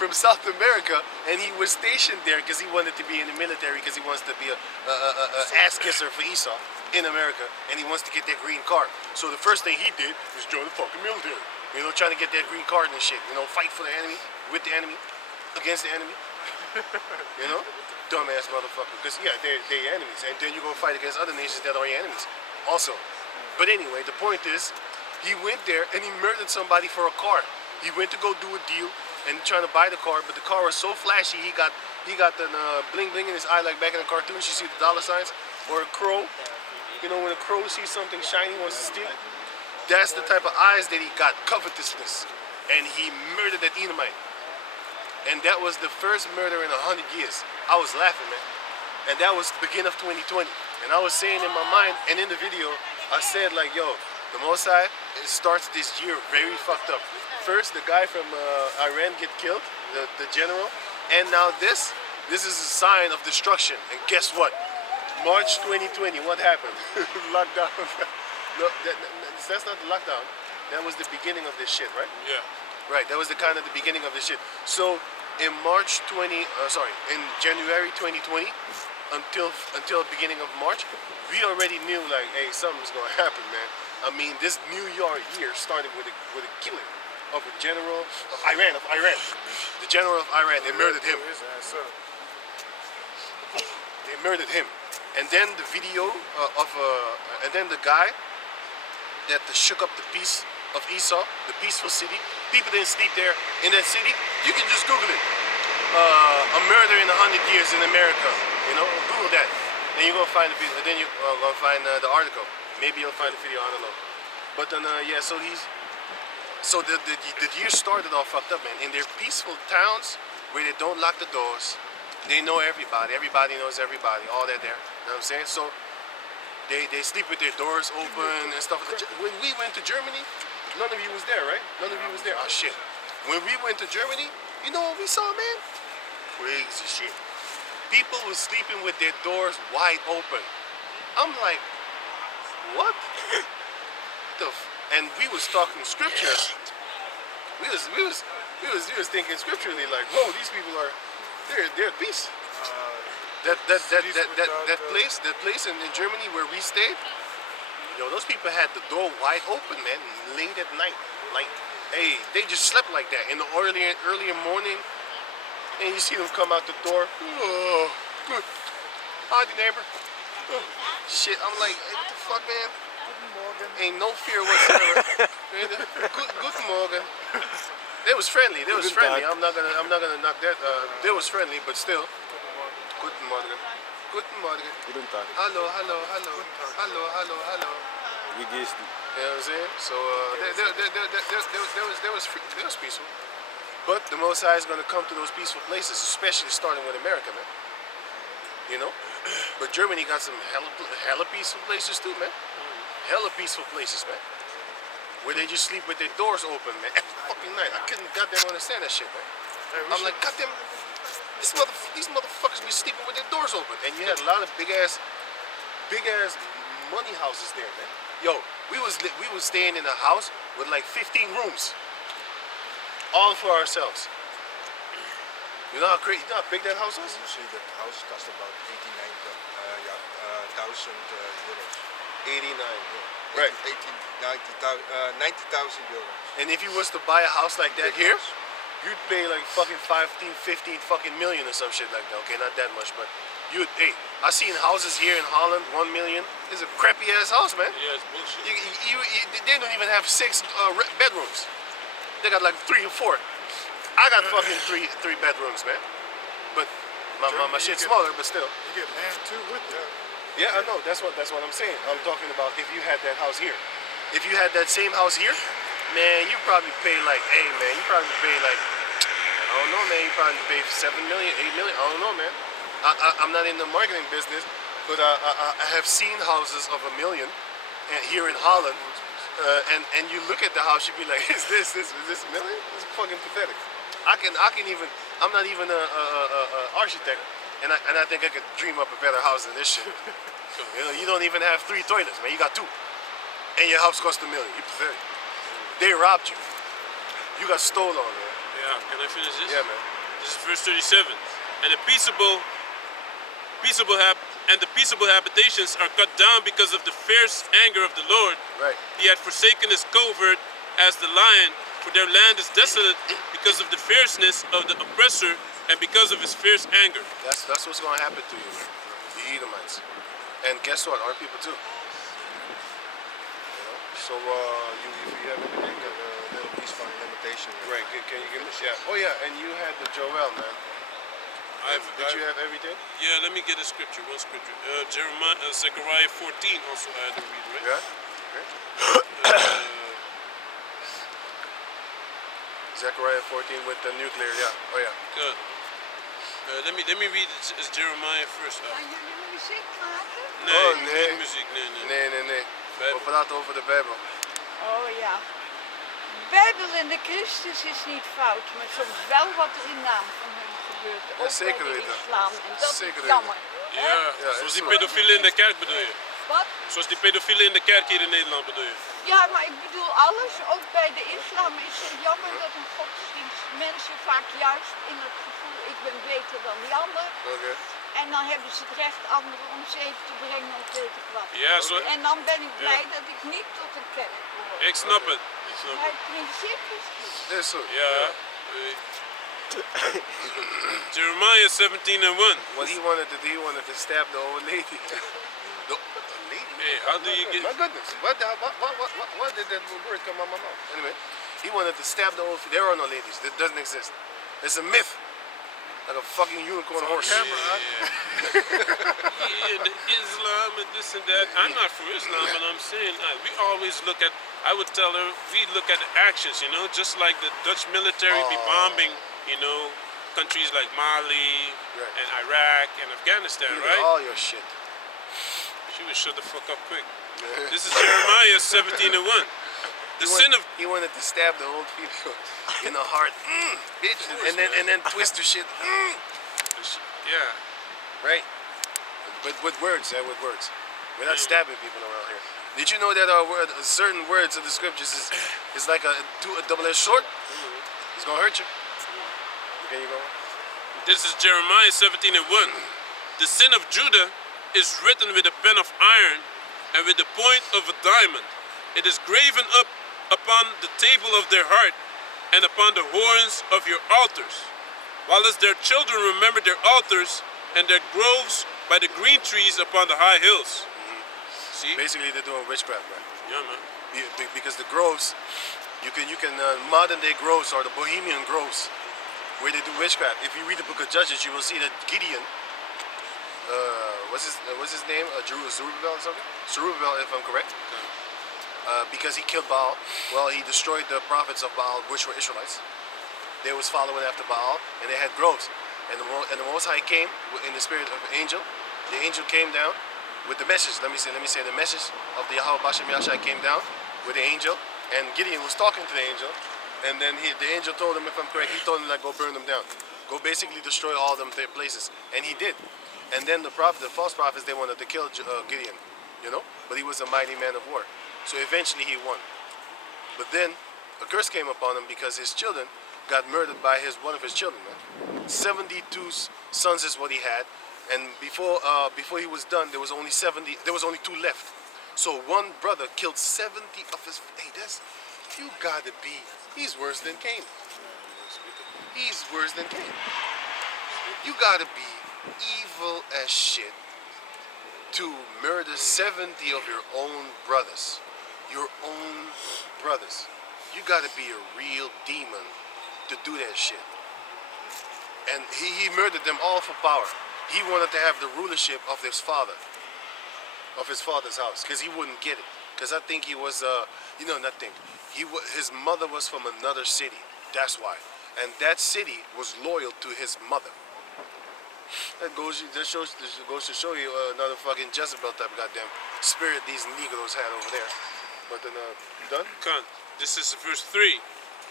from South America, and he was stationed there because he wanted to be in the military, because he wants to be a ass kisser for Esau in America, and he wants to get that green card. So the first thing he did was join the fucking military. You know, trying to get that green card and shit. You know, fight for the enemy, with the enemy, against the enemy. You know? Dumbass motherfucker. Because, yeah, they're enemies. And then you're going to fight against other nations that are your enemies also. But anyway, the point is, he went there and he murdered somebody for a car. He went to go do a deal and trying to buy the car, but the car was so flashy, he got the bling bling in his eye, like back in the cartoons, you see the dollar signs, or a crow. You know, when a crow sees something shiny, wants to steal. That's the type of eyes that he got, covetousness. And he murdered that Edomite. And that was the first murder in 100 years. I was laughing, man. And that was the beginning of 2020. And I was saying in my mind, and in the video, I said like, yo, the Most High, it starts this year very fucked up. First, the guy from Iran get killed, the general. And now this is a sign of destruction. And guess what? March 2020, what happened? Lockdown. No, that's not the lockdown. That was the beginning of this shit, right? Yeah. Right, that was the kind of the beginning of this shit. So in in January 2020 until beginning of March, we already knew like, hey, something's gonna happen, man. I mean, this new year started with a killing of a general of Iran. The general of Iran. They murdered him. They murdered him. And then the video and then the guy that shook up the peace of Esau, the peaceful city. People didn't sleep there in that city. You can just Google it. A murder in 100 years in America. You know, Google that. Then you're gonna find the video. Then you're gonna find the article. Maybe you'll find the video. I don't know. But then yeah, so the year started all fucked up, man. In their peaceful towns where they don't lock the doors, they know everybody. Everybody knows everybody. All that there. You know what I'm saying? So they sleep with their doors open and stuff. When we went to Germany, none of you was there, right? None of you was there. Oh shit. When we went to Germany, you know what we saw, man? Crazy shit. People was sleeping with their doors wide open. I'm like, what? And we was talking scriptures. We was thinking scripturally, like, whoa, these people they're at peace. That place in Germany where we stayed, yo, those people had the door wide open, man, late at night. Like, hey, they just slept like that in the earlier morning, and you see them come out the door. Oh, good. Howdy, neighbor. Oh, shit, I'm like, hey, what the fuck, man? Ain't no fear whatsoever. Good morning. They was friendly. I'm not gonna knock that. They was friendly, but still. Guten Morgen. Guten Morgen. Guten Tag. Hello. Wie geht's du? You know what I'm saying? So there was peaceful. But the Most High is gonna come to those peaceful places, especially starting with America, man. You know? But Germany got some hella peaceful places too, man. Hella peaceful places, man. where they just sleep with their doors open, man, every fucking night. I couldn't goddamn understand that shit, man. I'm like, goddamn, these motherfuckers be sleeping with their doors open. And you had a lot of big ass money houses there, man. Yo, we was staying in a house with like 15 rooms, all for ourselves. You know how crazy, you know how big that house was? You see that house cost about 89,000 euros. 89. Right. 90,000 euros. And if you was to buy a house like that here, you'd pay like fucking 15 fucking million or some shit like that. Okay, not that much, but hey, I seen houses here in Holland, 1 million. It's a crappy ass house, man. Yeah, it's bullshit. They don't even have 6 bedrooms. They got like 3 or 4. I got fucking three bedrooms, man. But my shit's smaller, but still. You get land too with that. Yeah, I know. That's what I'm saying. I'm talking about if you had that house here. If you had that same house here, man, you probably pay like, hey, man, you probably pay like, I don't know, man. You probably pay 7 million, 8 million. I don't know, man. I'm not in the marketing business, but I have seen houses of $1 million here in Holland. And you look at the house, you'd be like, is this $1 million? It's fucking pathetic. I can even. I'm not even a architect, and I think I could dream up a better house than this shit. You know, you don't even have 3 toilets, man. You got 2, and your house cost $1 million. You pathetic. They robbed you. You got stolen, man. Yeah, can I finish this? Yeah, man. This is verse 37. And the peaceable habitations are cut down because of the fierce anger of the Lord. Right. He had forsaken his covert as the lion, for their land is desolate because of the fierceness of the oppressor and because of his fierce anger. That's what's gonna happen to you, man. The Edomites. And guess what? Our people too. You know? So if you have anything, Little piece from limitation. right? Can you give me? Yeah. Oh yeah. And you had the Joel, man. Did you have everything? Yeah, let me get a scripture. One scripture. Zechariah 14 also I had to read, right? Yeah. Great. Zechariah 14 with the nuclear. Yeah. Oh yeah. Good. Let me read it's Jeremiah first. Gaan jullie muziek maken? Nee, Oh, nee. geen muziek, nee. Nee. Bijbel. We praten over de Bijbel. Oh ja. Bijbel en de Christus is niet fout, maar soms wel wat er in naam van hem gebeurt. Ja, Ook zeker bij de weten. islam. En dat Zeker is weten. jammer. Ja, Ja, zoals is die zo. pedofielen in de kerk bedoel je? Wat? Zoals die pedofielen in de kerk hier in Nederland bedoel je? Ja, maar ik bedoel alles. Ook bij de islam is het jammer dat een godsdienst mensen vaak juist in het gevoel ik ben beter dan die ander. Oké. En dan hebben ze het recht anderen om zeep te brengen of weet ik wat. Ja, zo, En dan ben ik blij dat ik niet tot een kerk behoor. ik snap het. Ik snap Maar het. het principe is goed. Dat is zo. Ja. Jeremiah 17 and 1. What he wanted to stab the old lady. The lady? Hey, how do you get... My goodness. What did that word come out of my mouth? Anyway, he wanted to stab the old. There are no ladies. That doesn't exist. It's a myth. Like a fucking unicorn horse. Yeah, the Islam and this and that. I'm not for Islam, but I'm saying we always look at. I would tell her we look at the actions, you know, just like the Dutch military be bombing, you know, countries like Mali Right. and Iraq and Afghanistan, You right? all your shit. She would shut the fuck up quick. This is Jeremiah 17 and 1. The sin of He wanted to stab the old people in the heart, bitch, and then twist her shit, yeah. right? With words, with words. We're not Yeah. stabbing people around here. Did you know that certain words of the scriptures is like a double-edged sword? It's gonna hurt you. Okay, you go. This is Jeremiah 17 and 1. The sin of Judah is written with a pen of iron and with the point of a diamond. It is graven up upon the table of their heart and upon the horns of your altars. While as their children remember their altars and their groves by the green trees upon the high hills. See? Basically, they're doing witchcraft, right? Yeah, man. Because the groves, you can modern day groves are the Bohemian groves, where they do witchcraft. If you read the book of Judges, you will see that Gideon, what's his name? Zerubbabel or something? Zerubbabel, if I'm correct. Because he killed Baal. Well, he destroyed the prophets of Baal, which were Israelites. They was following after Baal, and they had groves. And the Most High came in the spirit of an angel. The angel came down with the message. Let me say the message of the Yahweh Bashem Yashai came down with the angel, And Gideon was talking to the angel, and then the angel told him, if I'm correct, he told him like, go burn them down, go basically destroy all them places, and he did. And then the false prophets, they wanted to kill Gideon, you know, but he was a mighty man of war, so eventually he won. But then a curse came upon him because his children got murdered by one of his children, man. 72 sons is what he had, and before he was done, there was only 2 left. So one brother killed 70 of his. Hey, you gotta be. He's worse than Cain. He's worse than Cain. You gotta be evil as shit to murder 70 of your own brothers. Your own brothers. You gotta be a real demon to do that shit. And he murdered them all for power. He wanted to have the rulership of his father, of his father's house, because he wouldn't get it. Because I think he was, his mother was from another city. That's why. And that city was loyal to his mother. That goes to show you another fucking Jezebel type goddamn spirit these Negroes had over there. But then, done? Khan, this is verse 3.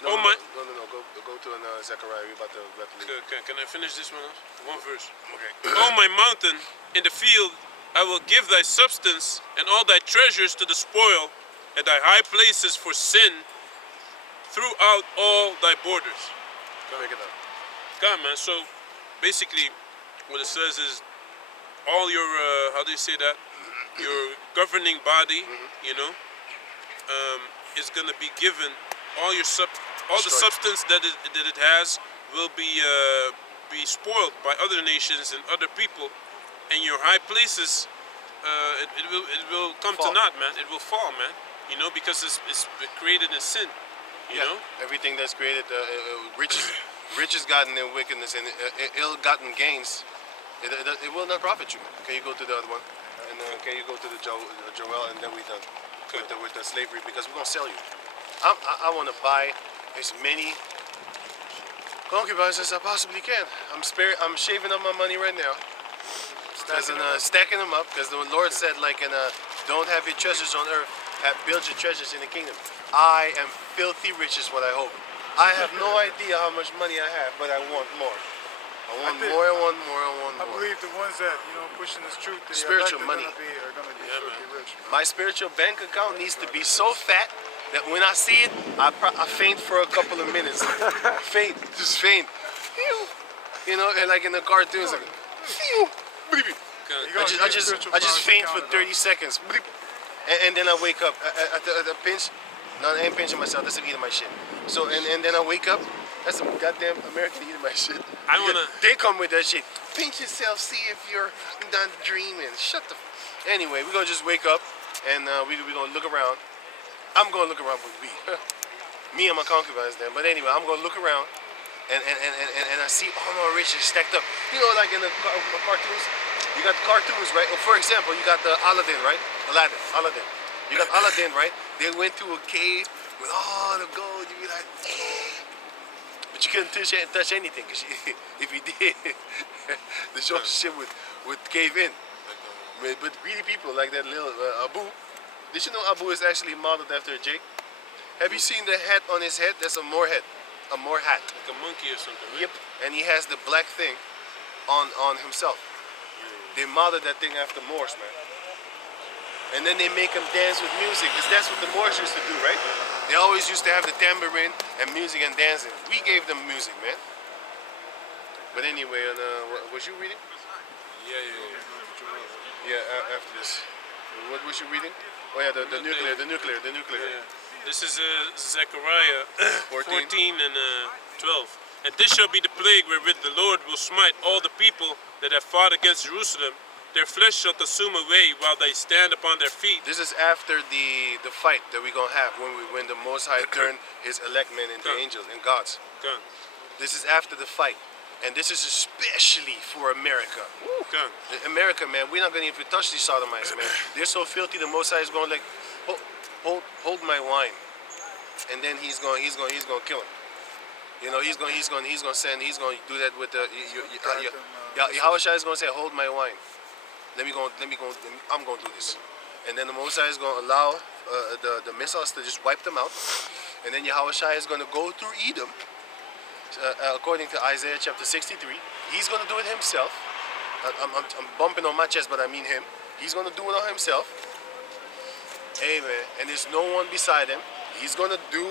No, go to Zechariah. We're about to leave. Can I finish this one off? One verse. Okay. O my mountain, in the field I will give thy substance and all thy treasures to the spoil, and thy high places for sin throughout all thy borders. Break it down. God, man. So basically, what it says is all your how do you say that? Your governing body, you know, is gonna be given all your the substance that it has will be spoiled by other nations and other people, and your high places it will come to naught, man. It will fall, man. You know, because it's created in sin. You know, everything that's created, riches gotten in wickedness and ill-gotten gains, it will not profit you. Can you go to the other one? And can you go to the Joel, and then we're done with the slavery, because we're gonna sell you. I want to buy as many concubines as I possibly can. I'm shaving up my money right now, stacking them up, because the Lord said, like, don't have your treasures on earth, build your treasures in the kingdom. I am filthy rich is what I hope. I have no idea how much money I have, but I want more. I want more. I believe the ones that, pushing this truth, the spiritual money are gonna be filthy rich. My spiritual bank account needs to be so fat that when I see it, I faint for a couple of minutes. Just faint. You know, and like in the cartoons, like, I just faint for 30 seconds. And then I wake up at the pinch. No, I ain't pinching myself. That's eating my shit. So and then I wake up. That's some goddamn American eating my shit. They come with that shit. Pinch yourself, see if you're not dreaming. Shut the. Anyway, we're gonna just wake up and we're gonna look around. I'm gonna look around with me and my concubines then. But anyway, I'm gonna look around and I see all my riches stacked up. You know, like in the cartoons. You got the cartoons, right? For example, you got the Aladdin, right? Aladdin. You got Aladdin, right? They went to a cave with all the gold. You'd be like, eh. But you couldn't touch anything, because if you did, the ship would cave in. But greedy people like that little Abu. Did you know Abu is actually modeled after Jake? Have you seen the hat on his head? That's a Moor hat. A Moor hat. Like a monkey or something, right? Yep. And he has the black thing on himself. They modeled that thing after Moors, man. And then they make him dance with music, because that's what the Moors used to do, right? They always used to have the tambourine and music and dancing. We gave them music, man. But anyway, was you reading? Yeah, after this. What was you reading? Oh yeah, the nuclear. Yeah. This is Zechariah 14 and 12. And this shall be the plague wherewith the Lord will smite all the people that have fought against Jerusalem. Their flesh shall consume away while they stand upon their feet. This is after the fight that we're gonna have when the Most High turned his elect men into angels and gods. This is after the fight, and this is especially for America. America, man, we're not gonna even touch these sodomites, man. They're so filthy. The Most High is going like, hold my wine, and then he's gonna kill him. You know, he's gonna do that with the Yahushua is gonna say, hold my wine. I'm gonna do this, and then the Most High is gonna allow the missiles to just wipe them out. And then Yahushua is going to go through Edom, according to Isaiah chapter 63. He's going to do it himself. I'm bumping on my chest, but I mean him. He's going to do it on himself. Amen. And there's no one beside him. He's going to do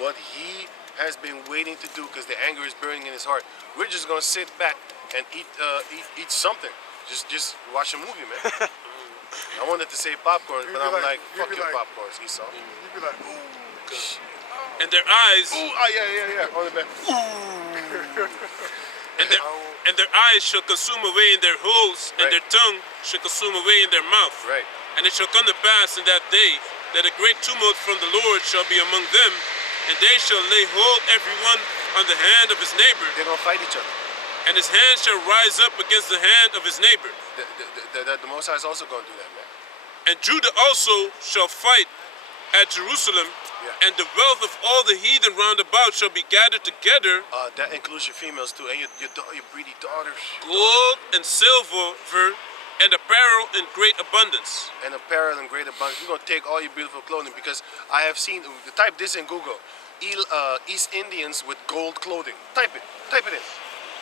what he has been waiting to do because the anger is burning in his heart. We're just going to sit back and eat something. Just watch a movie, man. I wanted to say popcorn, but I'm like, fuck your popcorns, Esau. You'd be like, ooh. And their eyes, Ooh, yeah. On the back. and their eyes shall consume away in their holes, and Right. their tongue shall consume away in their mouth. Right. And it shall come to pass in that day that a great tumult from the Lord shall be among them, and they shall lay hold every one on the hand of his neighbor, They're going to fight each other. and his hand shall rise up against the hand of his neighbor. The Most High is also going to do that, man. And Judah also shall fight at Jerusalem, Yeah. and the wealth of all the heathen round about shall be gathered together, That includes your females too, and your pretty daughters. gold and silver, and apparel in great abundance. And apparel in great abundance. We're going to take all your beautiful clothing because I have seen, type this in Google, East Indians with gold clothing. Type it in.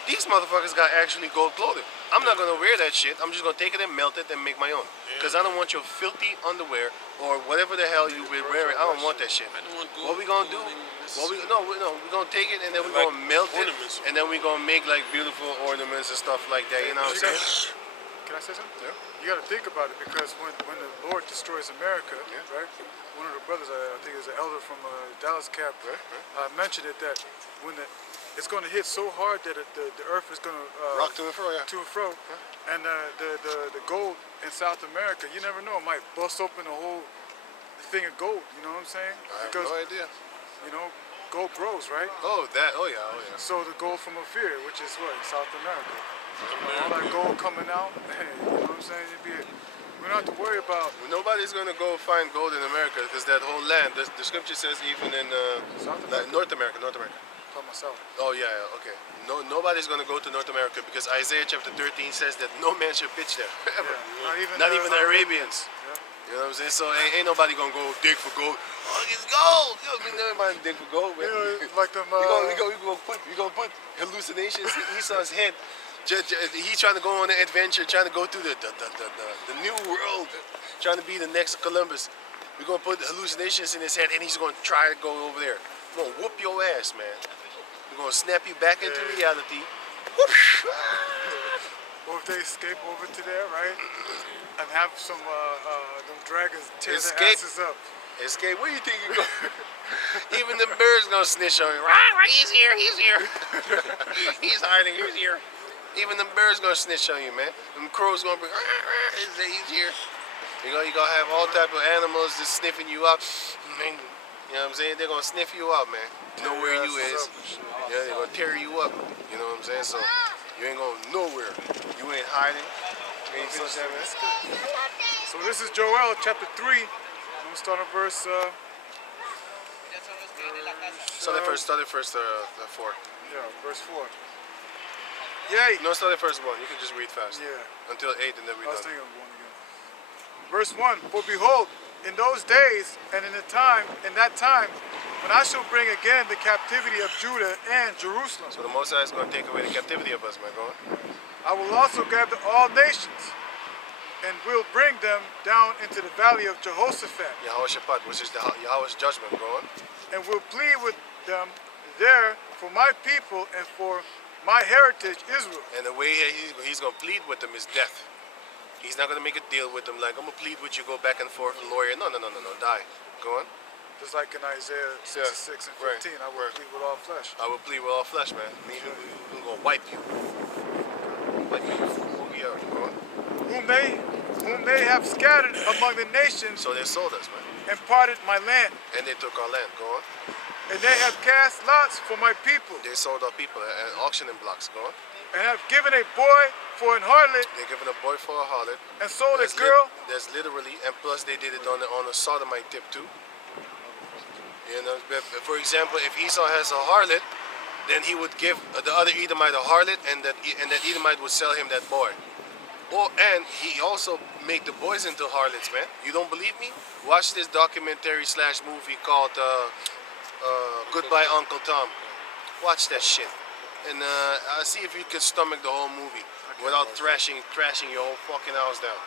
These motherfuckers got actually gold clothing. I'm not going to wear that shit. I'm just going to take it and melt it and make my own. Because I don't want your filthy underwear or whatever the hell you've been wearing. I don't want that shit. I don't want gold What we going to do? clothing. We're going to take it and then we're Like going to melt it. ornaments. And then we're going to make like beautiful ornaments and stuff like that. You know what I'm saying? Can I say something? Yeah. You got to think about it because when the Lord destroys America, right? One of the brothers, I think is an elder from Dallas Cap, mentioned it that when it's going to hit so hard that the earth is going to Rock to and fro, yeah. to and fro, and the gold in South America, you never know, it might bust open a whole thing of gold. You know what I'm saying? I have no idea. you know, gold grows, right? Oh, that. Oh, yeah. Oh, yeah. So the gold from Ophir, which is what, in South America. All that gold coming out, hey, you know what I'm saying? We don't have to worry about Nobody's gonna go find gold in America because that whole land. The scripture says even in South like America. North America. Talking myself. Oh yeah, okay. Nobody's gonna go to North America because Isaiah chapter 13 says that no man should pitch there ever. Yeah, Not even the Arabians. Yeah. You know what I'm saying? So ain't nobody gonna go dig for gold. Oh, it's gold. You know, nobody dig for gold, man. You know, like them. We gonna put hallucinations in Esau's head. He's trying to go on an adventure, trying to go through the new world, trying to be the next Columbus. We're gonna put hallucinations in his head, and he's gonna try to go over there. We're gonna whoop your ass, man. We're gonna snap you back into reality. Whoosh. Or if they escape over to there, right? And have some them dragons tear their Escape. asses up. Escape. Where you think you go? Even the birds gonna snitch on you. Rah, he's here. He's hiding. He's here. Even the birds gonna snitch on you, man. Them crows gonna be. He's here. You gonna have all type of animals just sniffing you out. You know what I'm saying? They're gonna sniff you out, man. Know where you is. Yeah, they're gonna tear you up. You know what I'm saying? So you ain't going nowhere. You ain't hiding. You ain't finish that, man. So this is Joel chapter 3. I'm gonna start on verse. Start at first, 4. Yeah, verse 4. Yay. No, start at first 1. You can just read fast. Yeah. Until 8 and then we're I was done. thinking of one again. Verse 1, for behold, in those days and in that time, when I shall bring again the captivity of Judah and Jerusalem, So the Most High is going to take away the captivity of us, man. Go on. I will also gather all nations, and will bring them down into the valley of Jehoshaphat, Yahweh Shabbat, which is Yahweh's judgment. Go on. and will plead with them there for my people and for my heritage Israel. And the way he's going to plead with them is death. He's not going to make a deal with them like, I'm going to plead with you, go back and forth, lawyer. No, die. Go on. Just like in Isaiah 66 and 15, right, I will right. plead with all flesh. I will plead with all flesh, man. We're going to wipe you. Wipe you. Go on. Whom they have scattered among the nations So they sold us, man. and parted my land. And they took our land. Go on. And they have cast lots for my people, They sold our people at auctioning blocks. Go on. and have given a boy for an harlot, They're giving a boy for a harlot. and sold a That's girl. That's literally, and plus they did it on a sodomite tip too. You know, for example, if Esau has a harlot, then he would give the other Edomite a harlot, and that Edomite would sell him that boy. Oh, and he also made the boys into harlots, man. You don't believe me? Watch this documentary / movie called Goodbye Uncle Tom. Watch that shit, and see if you can stomach the whole movie without crashing your whole fucking house down.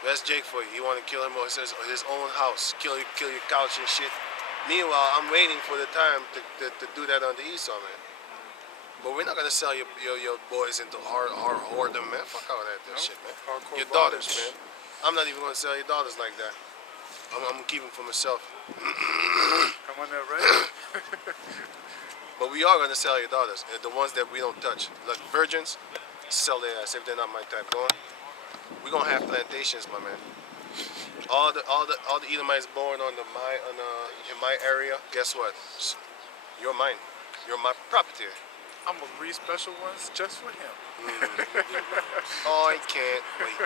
That's Jake for you. You want to kill him or his own house, kill your couch and shit. Meanwhile, I'm waiting for the time to do that on the Esau, man. But we're not gonna sell your boys into whoredom, man. Fuck all that shit, man. Hardcore Your daughters, bondage. man. I'm not even gonna sell your daughters like that. I'm gonna keep them for myself. Come on there, right? But we are gonna sell your daughters, the ones that we don't touch, like virgins. Sell their ass if they're not my type. Go on. We're gonna have plantations, my man. All the Edomites born in my area. Guess what? You're mine. You're my property. I'm gonna breed special ones just for him. Oh, I can't wait.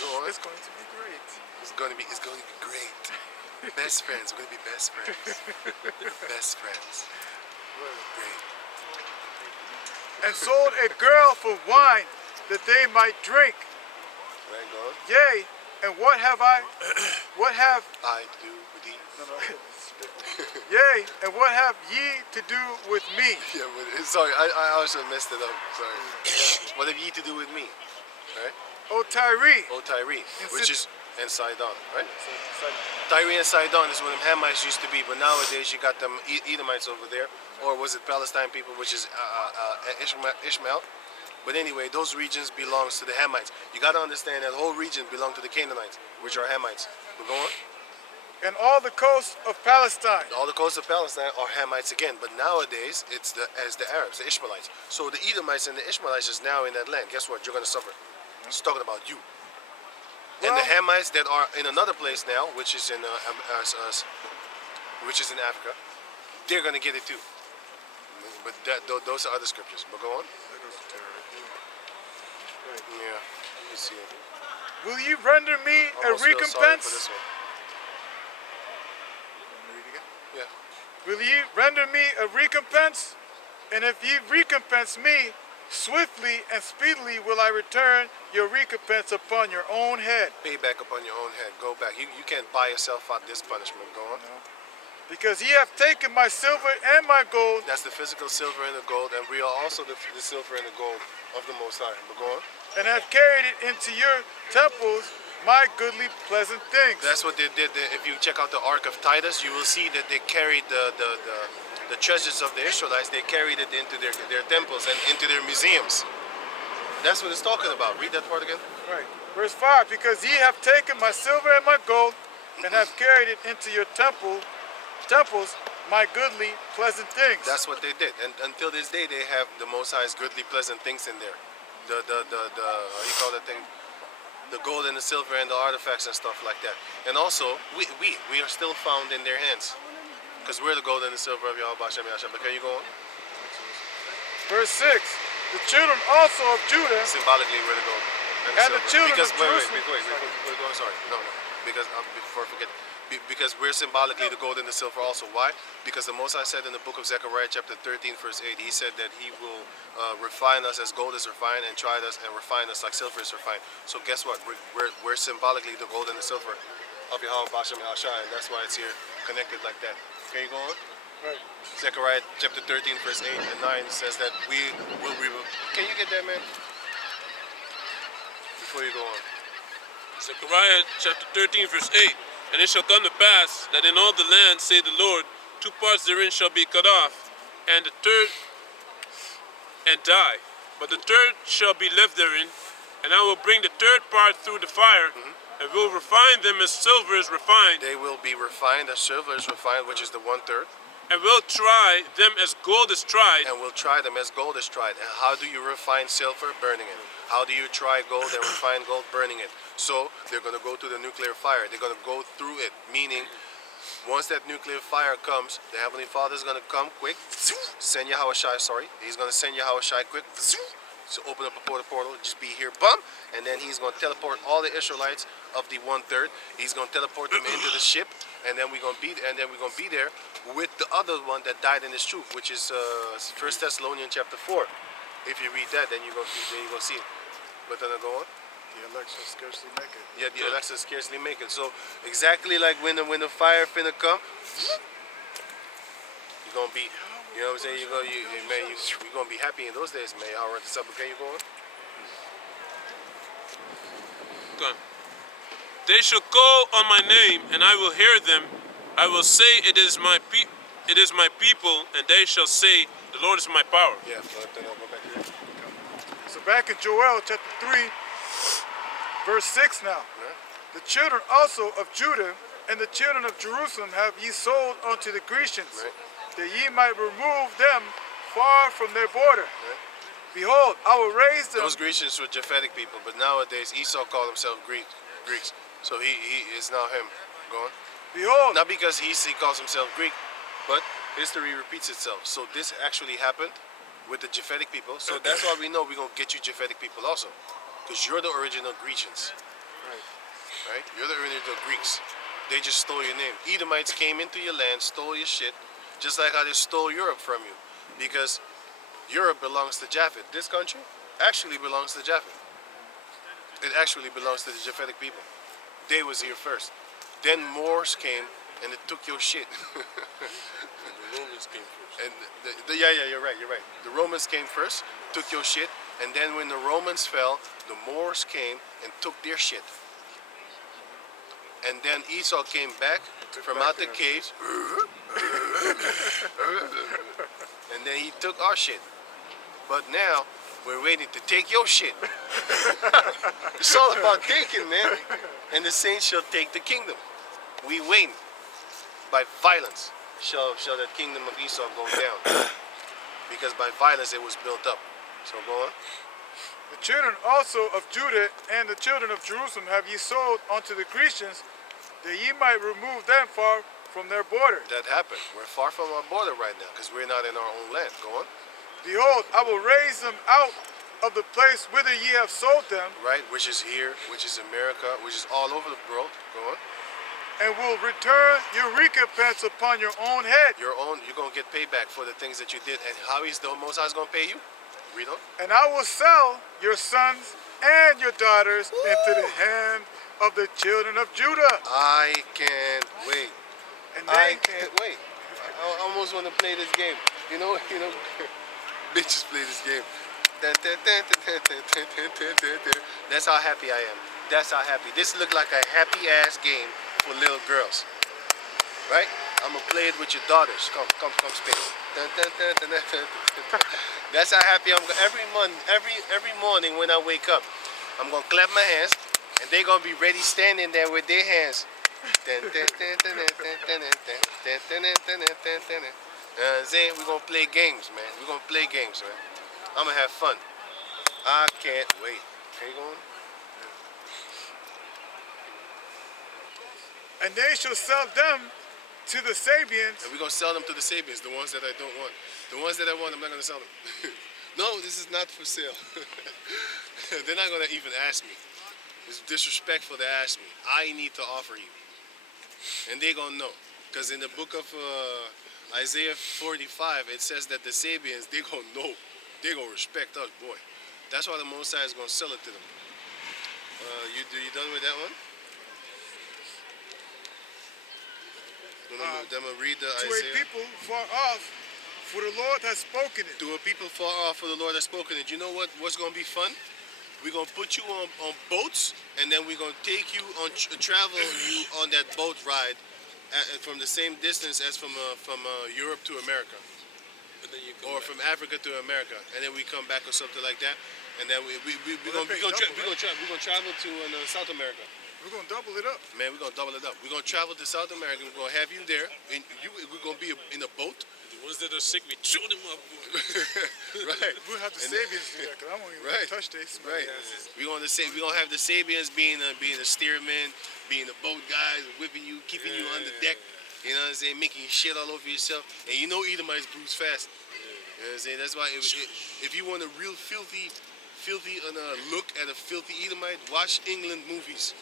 Go on. It's going to be great. It's going to be great. Best friends. We're gonna be best friends. Best friends. Great. And sold a girl for wine that they might drink. Right, go on. Yea, and what have I I do with thee. yea, and what have ye to do with me? Yeah, but sorry, I also messed it up. Sorry. What have ye to do with me? Right? O Tyree. Oh, Tyree, which is and Sidon, right? So, Tyree and Sidon is where them Hamites used to be, but nowadays you got them Edomites over there, or was it Palestine people, which is Ishmael? But anyway, those regions belongs to the Hamites. You got to understand that whole region belonged to the Canaanites, which are Hamites. We're going. and all the coast of Palestine. All the coasts of Palestine are Hamites again, but nowadays it's the Arabs, the Ishmaelites. So the Edomites and the Ishmaelites is now in that land. Guess what? You're gonna suffer. It's talking about you. And the Hamites that are in another place now, which is in Africa, they're gonna get it too. But those are other scriptures. But go on. Yeah, you see it. Will you render me a Almost feel sorry for recompense? this one. Yeah. Will ye render me a recompense? And if ye recompense me, swiftly and speedily will I return your recompense upon your own head. Pay back upon your own head. Go back. You can't buy yourself out this punishment. Go on. Because ye have taken my silver and my gold, That's the physical silver and the gold, and we are also the silver and the gold of the Most High. But go on. and have carried it into your temples, my goodly pleasant things. That's what they did. If you check out the Ark of Titus, you will see that they carried the treasures of the Israelites. They carried it into their temples and into their museums. That's what it's talking about. Read that part again. Right. Verse 5, because ye have taken my silver and my gold, and have carried it into your temples, my goodly pleasant things. That's what they did, and until this day, they have the Most High's goodly, pleasant things in there. The how you call that thing? The gold and the silver and the artifacts and stuff like that. And also, we are still found in their hands, because we're the gold and the silver of Yahweh Hashem Yahshua. But can you go on? Verse 6, the children also of Judah, Symbolically, we're the gold And the silver. children Because of wait, Jerusalem- go on. Sorry, no. Because before I forget. Because we're symbolically the gold and the silver also. Why? Because the Most High said in the book of Zechariah chapter 13 verse 8, he said that he will refine us as gold is refined and try us and refine us like silver is refined. So guess what? We're symbolically the gold and the silver of Yahweh Bashem Yahshua, and that's why it's here connected like that. Can you go on? right. Zechariah chapter 13 verse 8 and 9 says that we will Can you get that, man? Before you go on. Zechariah chapter 13, verse 8. And it shall come to pass that in all the land, say the Lord, 2 parts therein shall be cut off, and the third and die. But the third shall be left therein, and I will bring the third part through the fire, and will refine them as silver is refined, They will be refined as silver is refined, which is the 1/3. and will try them as gold is tried, And we'll try them as gold is tried. And how do you refine silver? Burning it. How do you try gold and refine gold? Burning it. So they're going to go to the nuclear fire. They're going to go through it. Meaning, once that nuclear fire comes, the Heavenly Father is going to come quick. Send Yahweh Shai, sorry. He's going to send Yahweh Shai quick. So open up a portal, just be here, bum. And then he's going to teleport all the Israelites of the 1/3. He's going to teleport them into the ship. And then we're going to be there with the other one that died in his troop, which is 1 Thessalonians chapter 4. If you read that, then you're going to see it. But then I go on. The elect shall scarcely make it. Yeah, the elect shall scarcely make it. So exactly like when the fire finna come, you're gonna be, you know what I'm saying? You're gonna be happy in those days, man. How right the supplicate you going? Okay. They shall call on my name, and I will hear them. I will say, it is my people, and they shall say, the Lord is my power. Yeah, flip that up, go back here. So back in Joel chapter 3, verse 6 now. Yeah. The children also of Judah and the children of Jerusalem have ye sold unto the Grecians, Right. that ye might remove them far from their border. Right. Behold, I will raise them. Those Grecians were Japhetic people, but nowadays Esau called himself Greeks. So he is now him. Go on. Behold, Not because he calls himself Greek, but history repeats itself. So this actually happened with the Japhetic people. So that's why we know we're going to get you Japhetic people also. Because you're the original Grecians. Right? You're the original Greeks. They just stole your name. Edomites came into your land, stole your shit, just like how they stole Europe from you. Because Europe belongs to Japheth. This country actually belongs to Japheth. It actually belongs to the Japhetic people. They was here first. Then Moors came and it took your shit. The Romans came first. And yeah, you're right. The Romans came first, took your shit, and then when the Romans fell, the Moors came and took their shit. And then Esau came back from out the caves, and then he took our shit. But now we're waiting to take your shit. It's all about taking, man. And the saints shall take the kingdom. We wait. By violence shall the kingdom of Esau go down. Because by violence it was built up. So go on. the children also of Judah and the children of Jerusalem have ye sold unto the Grecians, that ye might remove them far from their border. That happened. We're far from our border right now because we're not in our own land. Go on. Behold, I will raise them out of the place whither ye have sold them, Right? Which is here, which is America, which is all over the world. Go on. and will return your recompense upon your own head. You're gonna get payback for the things that you did. And how is the Most High gonna pay you? Read on. And I will sell your sons and your daughters into the hand of the children of Judah. I can't wait. And I they can't wait. I almost want to play this game. You know, bitches play this game. That's how happy I am. That's how happy. This looked like a happy ass game for little girls, right? I'm gonna play it with your daughters. Come, spin. That's how happy I'm. Every morning when I wake up, I'm gonna clap my hands, and they're gonna be ready, standing there with their hands. Saying we're gonna play games, man. We're gonna play games, man. I'm gonna have fun. I can't wait. Okay, go on. And they shall sell them to the Sabians. And we're gonna sell them to the Sabians, the ones that I don't want. The ones that I want, I'm not gonna sell them. No, this is not for sale. They're not gonna even ask me. It's disrespectful to ask me. I need to offer you. And they're gonna know. Because in the book of Isaiah 45, it says that the Sabians, they're gonna know. They're gonna respect us, boy. That's why the Most High is gonna sell it to them. You done with that one? I'm gonna read the To a Isaiah. people far off, for the Lord has spoken it. To a people far off, for the Lord has spoken it. You know what's gonna be fun? We're gonna put you on boats, and then we're gonna take you on travel you on that boat ride from the same distance as from Europe to America, And then you come or back. from Africa to America, and then we come back or something like that, and then we're Well, gonna they pay double, travel to South America. We're going to double it up. Man, we're gonna double it up. We're gonna travel to South America. We're gonna have you there, and we're gonna be in a boat. The ones that are sick, we chew them up. Right. We'll have the And- Sabians do that, because I won't even Right. touch this. Right. We're gonna have the Sabians being the steerman, being the boat guys, whipping you, keeping you on the deck. You know what I'm saying? Making you shit all over yourself. And you know Edomites bruise fast. You know what I'm saying? That's why if you want a real filthy look at a filthy Edomite, watch England movies.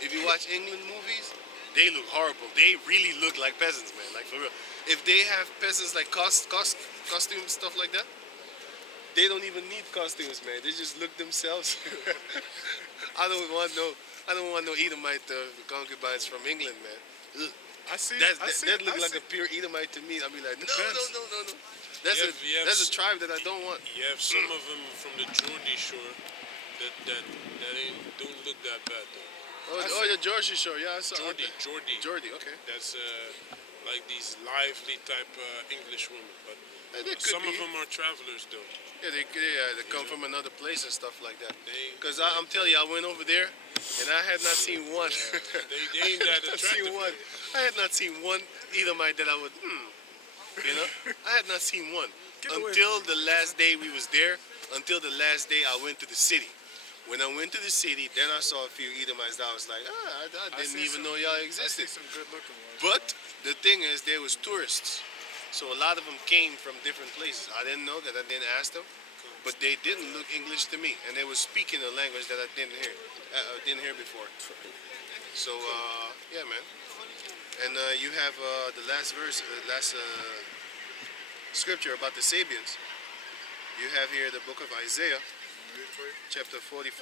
If you watch England movies, they look horrible. They really look like peasants, man. Like for real. If they have peasants like costume stuff like that, They don't even need costumes, man. They just look themselves. I don't want no Edomite concubines from England, man. Ugh. That look like a pure Edomite to me. I'll be like, no. That's a tribe that I don't want. You have some of them from the Geordie shore that don't look that bad though. Oh, the Jersey Shore, yeah, I saw Geordie. Okay. That's like these lively type English women, but They could some be. of them are travelers though. Yeah, they come from another place and stuff like that. Because I'm telling you, I went over there and I had not seen one. They ain't that attractive. I had not seen one Edomite that I would, you know? I had not seen one. Until the last day we was there, until the last day I went to the city. When I went to the city, then I saw a few Edomites that I was like, I didn't even know y'all existed. I see some good looking ones. But the thing is, there was tourists. So a lot of them came from different places. I didn't know that. I didn't ask them. But they didn't look English to me. And they were speaking a language that I didn't hear before. So, yeah, man. And you have the last verse, scripture about the Sabians. You have here the book of Isaiah, chapter 45.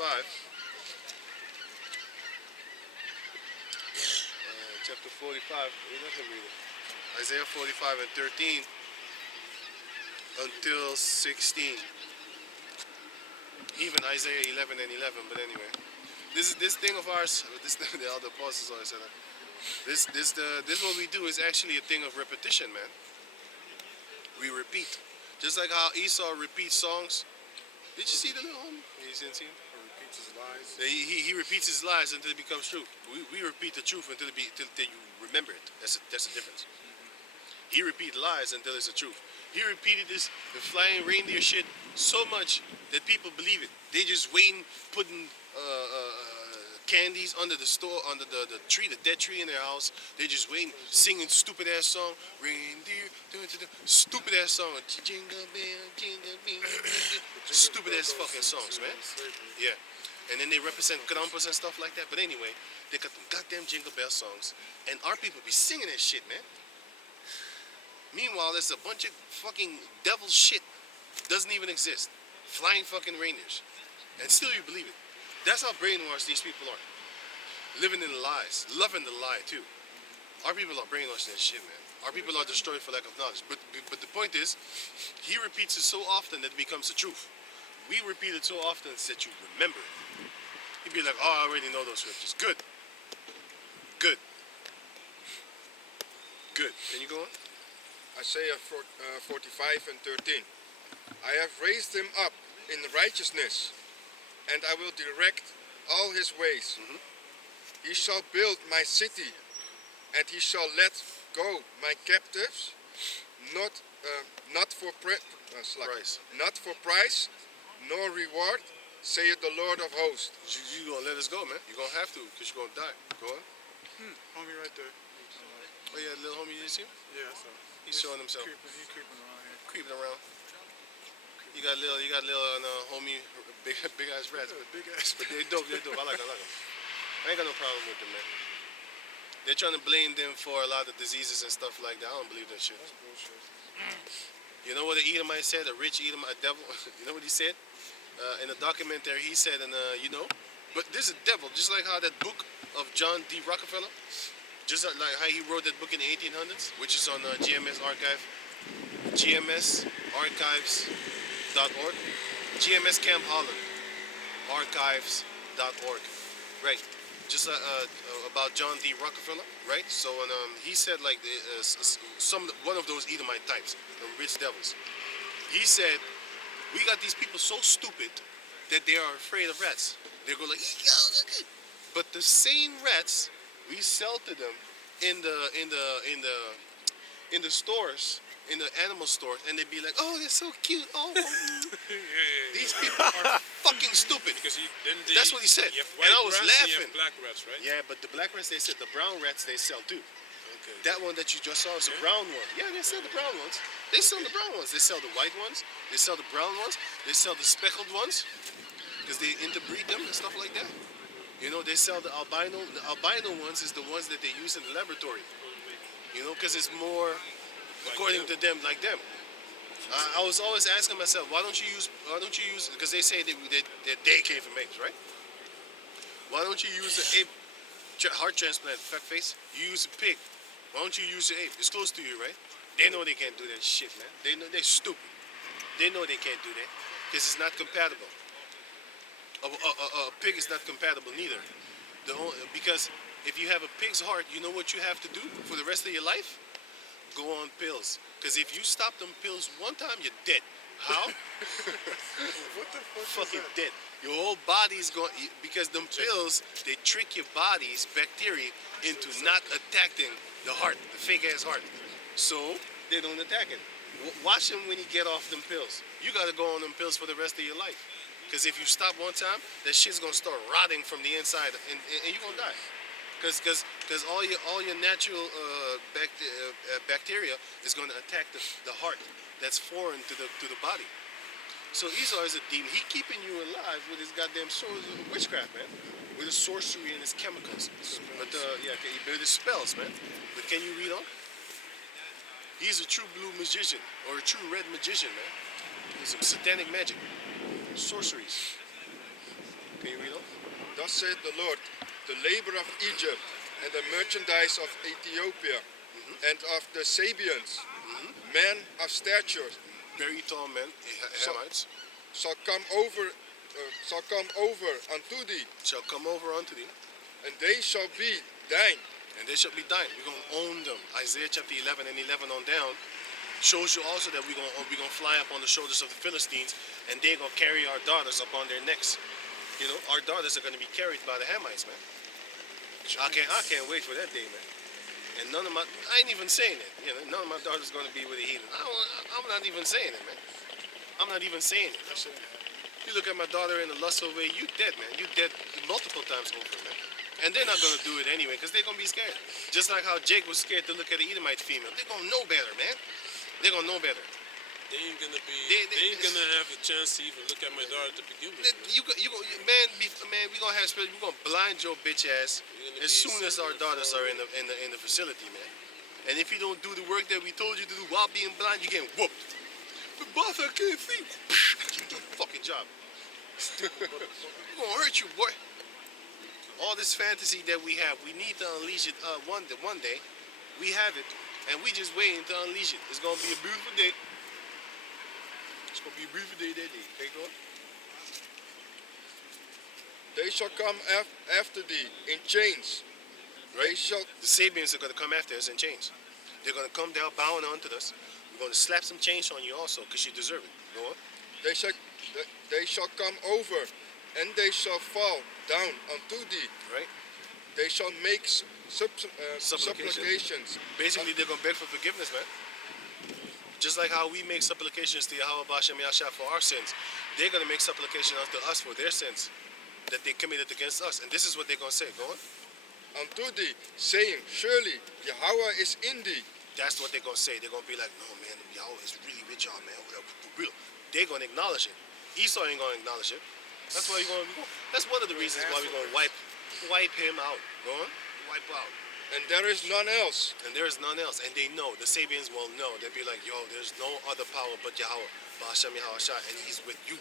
Chapter 45, let him read it. Isaiah 45 and 13 until 16. Even Isaiah 11 and 11, but anyway. This thing of ours, the other apostles always said that. This what we do is actually a thing of repetition, man. We repeat. Just like how Esau repeats songs. Did you see the little homie? You didn't see him? Repeats his lies. He repeats his lies until it becomes true. We repeat the truth until you remember it. That's the difference. He repeated lies until it's the truth. He repeated the flying reindeer shit so much that people believe it. They just waiting, putting candies under the tree, the dead tree in their house. They just waiting, singing stupid ass song, reindeer, stupid ass song, jingle bell, jingle bell, stupid ass fucking songs, man. Yeah, and then they represent Krampus and stuff like that. But anyway, they got them goddamn jingle bell songs, and our people be singing that shit, man. Meanwhile, there's a bunch of fucking devil shit doesn't even exist, flying fucking reindeers, and still you believe it. That's how brainwashed these people are. Living in the lies, loving the lie too. Our people are brainwashed in that shit, man. Our people are destroyed for lack of knowledge. But the point is, he repeats it so often that it becomes the truth. We repeat it so often that you remember it. He'd be like, oh, I already know those scriptures. Good. Good. Good. Can you go on? Isaiah 45 and 13. I have raised him up in righteousness, and I will direct all his ways. He shall build my city, and he shall let go my captives, not for Price. not for price, nor reward, saith the Lord of hosts. You gonna let us go, man. You're gonna have to, because you're gonna die. Go on. Homie right there. Oh yeah, little homie, you see him? Yeah, so He's showing himself. He's creeping around here. Creeping around. You got little homie, big ass rats. Big ass. But they're dope. I like them. I ain't got no problem with them, man. They're trying to blame them for a lot of diseases and stuff like that. I don't believe that shit. That's bullshit. You know what the Edomite said? A rich Edomite, a devil. You know what he said? In a documentary, he said, but this is a devil. Just like how that book of John D. Rockefeller, just like how he wrote that book in the 1800s, which is on GMS Archive, GMSarchives.org, GMS Camp Holland, archives.org, right? Just about John D. Rockefeller, right? So, he said like one of those Edomite types, the rich devils. He said, we got these people so stupid that they are afraid of rats. They go like, but the same rats we sell to them in the stores, in the animal stores, and they'd be like, oh, they're so cute. Oh, these people are fucking stupid. Because that's what he said. You have And I white was rats and you laughing. have black rats, right? Yeah, but the black rats, they said the brown rats they sell too. Okay. That one that you just saw is a brown one. Yeah, they sell the brown ones. They sell the brown ones. They sell the white ones. They sell the brown ones. They sell the speckled ones because they interbreed them and stuff like that. You know, they sell the albino. The albino ones is the ones that they use in the laboratory. You know, because it's more, according to them, like them. I was always asking myself, why don't you use, because they say that they came from apes, right? Why don't you use the ape heart transplant, fuck face? You use a pig. Why don't you use the ape? It's close to you, right? They know they can't do that shit, man. They know they're stupid. They know they can't do that because it's not compatible. A pig is not compatible neither. Because if you have a pig's heart, you know what you have to do for the rest of your life? Go on pills. Because if you stop them pills one time, you're dead. How? What the fuck is Fucking that? dead. Your whole body's going, because them pills, they trick your body's bacteria into not attacking the heart, the fake ass heart. So they don't attack it. Watch him when he get off them pills. You gotta go on them pills for the rest of your life. Because if you stop one time, that shit's gonna start rotting from the inside, and you're gonna die. Because all your natural bacteria is gonna attack the heart that's foreign to the body. So Esau is a demon. He keeping you alive with his goddamn witchcraft, man. With his sorcery and his chemicals. But with his spells, man. But can you read on? He's a true blue magician or a true red magician, man. He's some satanic magic, sorceries. Can you read on? Thus saith the Lord, the labor of Egypt and the merchandise of Ethiopia and of the Sabians, men of stature, Very tall men, Hamites, shall come over unto thee, shall come over unto thee, and they shall be thine. and they shall be thine. We're gonna own them. Isaiah chapter 11 and 11 on down shows you also that we're gonna fly up on the shoulders of the Philistines, and they're gonna carry our daughters up on their necks. You know, our daughters are gonna be carried by the Hamites, man. I can't wait for that day, man. And I ain't even saying it. You know, none of my daughters gonna be with the heathen. I'm not even saying it, man. I'm not even saying it. You look at my daughter in a lustful way, you dead, man. You dead multiple times over, man. And they're not gonna do it anyway, because they're gonna be scared. Just like how Jake was scared to look at an Edomite female. They're gonna know better, man. They're gonna know better. They ain't gonna be. They They ain't gonna have a chance to even look at my daughter to begin with. Man, we gonna have we gonna blind your bitch ass as soon as our daughters are in the facility, man. And if you don't do the work that we told you to do while being blind, you're getting whooped. But boss, I can't see. Do the fucking job. We're gonna hurt you, boy. All this fantasy that we have, we need to unleash it one day. We have it, and we just waiting to unleash it. It's gonna be a beautiful day. It's gonna be a beautiful day that day. Okay, go on. They shall come after thee in chains. They shall The Sabians are gonna come after us in chains. They're gonna come down bowing onto us. We're gonna slap some chains on you also, because you deserve it. Go on. they shall come over, and they shall fall down unto thee. Right? They shall make supplications. Basically, they're gonna beg for forgiveness, man. Just like how we make supplications to Yahweh Bashem Yashah for our sins, they're gonna make supplication unto us for their sins that they committed against us. And this is what they're gonna say. Go on. Unto thee, saying, surely Yahweh is in thee. That's what they're gonna say. They're gonna be like, no, man, Yahweh is really with y'all, man. For real. They're gonna acknowledge it. Esau ain't gonna acknowledge it. That's why that's one of the reasons why we're gonna wipe him out. Go on. Wipe out. And there is none else. And there is none else. And they know. The Sabians will know. They'll be like, yo, there's no other power but Yahweh. Ba'ashem Yahweh, and he's with you.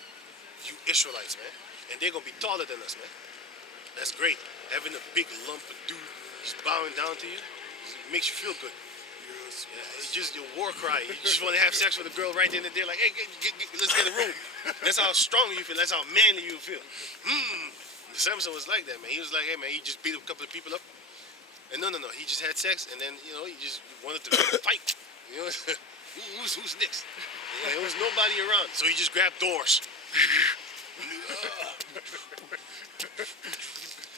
You Israelites, man. And they're going to be taller than us, man. That's great. Having a big lump of dude just bowing down to you, it makes you feel good. Yeah, it's just your war cry. You just want to have sex with a girl right then and there, like, hey, let's get a room. That's how strong you feel. That's how manly you feel. Samson was like that, man. He was like, hey, man, he just beat a couple of people up. And no, he just had sex, and then, he just wanted to fight. Who's next? Yeah, there was nobody around, so he just grabbed doors.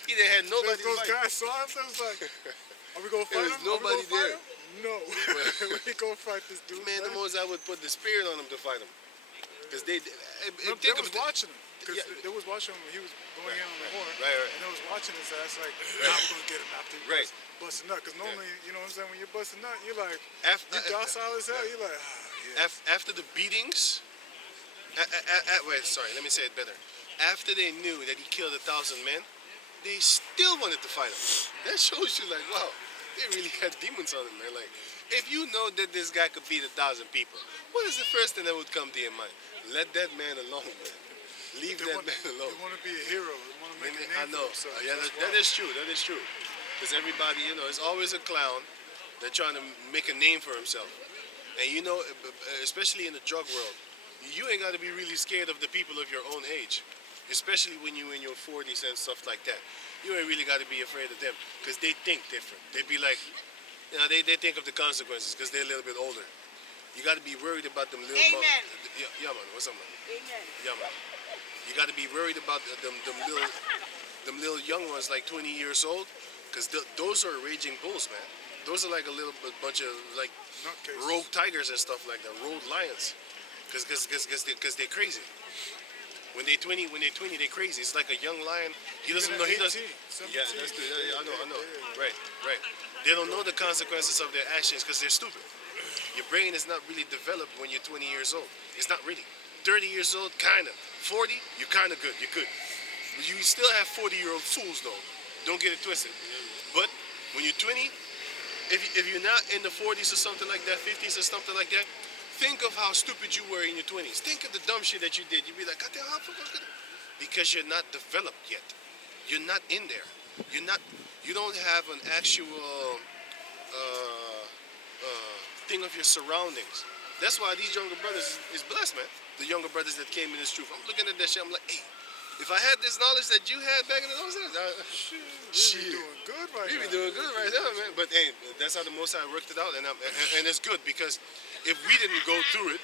He didn't have nobody to Those fight. guys saw him, so it was like, are we gonna fight was him? nobody there. No, we ain't gonna fight this dude. Man, the most I would put the spirit on him to fight him. Because they was watching him. Because they was watching him when he was going in on the horn. Right. And they was watching his ass like, now we're going to get him after he Right. busting nut. Because normally, you know what I'm saying, when you're busting nut, you're like, After, you docile as hell. You're like, yeah. after the beatings, wait, sorry, let me say it better. After they knew that he killed 1,000 men, they still wanted to fight him. That shows you, like, wow, they really had demons on him, man. Like, if you know that this guy could beat 1,000 people, what is the first thing that would come to your mind? Let that man alone, man. Leave that man alone. They want to be a hero. They want to make a name I know. for themselves. Yeah, That's that why. is true. That is true. Because everybody, you know, is always a clown. They're trying to make a name for himself. And you know, especially in the drug world, you ain't got to be really scared of the people of your own age. Especially when you're in your 40s and stuff like that. You ain't really got to be afraid of them. Because they think different. They be like, you know, they think of the consequences because they're a little bit older. You got to be worried about them little... Amen. Yeah, man. What's up, man? Amen. Yeah, man. You got to be worried about them little young ones, like 20 years old, because those are raging bulls, man. Those are like a little bunch of like Nutcases. rogue tigers and stuff like that, rogue lions, because they're crazy. When they're 20, they're crazy. It's like a young lion. He doesn't know. He doesn't. 17. Yeah, that's good. Yeah, I know. Right. They don't know the consequences of their actions because they're stupid. Your brain is not really developed when you're 20 years old. It's not really. 30 years old, kinda. 40, you're kinda good. You're good. You still have 40-year-old fools though. Don't get it twisted. But when you're 20, if you're not in the 40s or something like that, 50s or something like that, think of how stupid you were in your 20s. Think of the dumb shit that you did. You'd be like, God damn, how the fuck? Because you're not developed yet. You're not in there. You don't have an actual thing of your surroundings. That's why these younger brothers is blessed, man. The younger brothers that came in this truth. I'm looking at that shit. I'm like, hey, if I had this knowledge that you had back in those days, Shit, we doing good right we now. be doing good right now, man. But hey, that's how the Most High worked it out, and it's good because if we didn't go through it,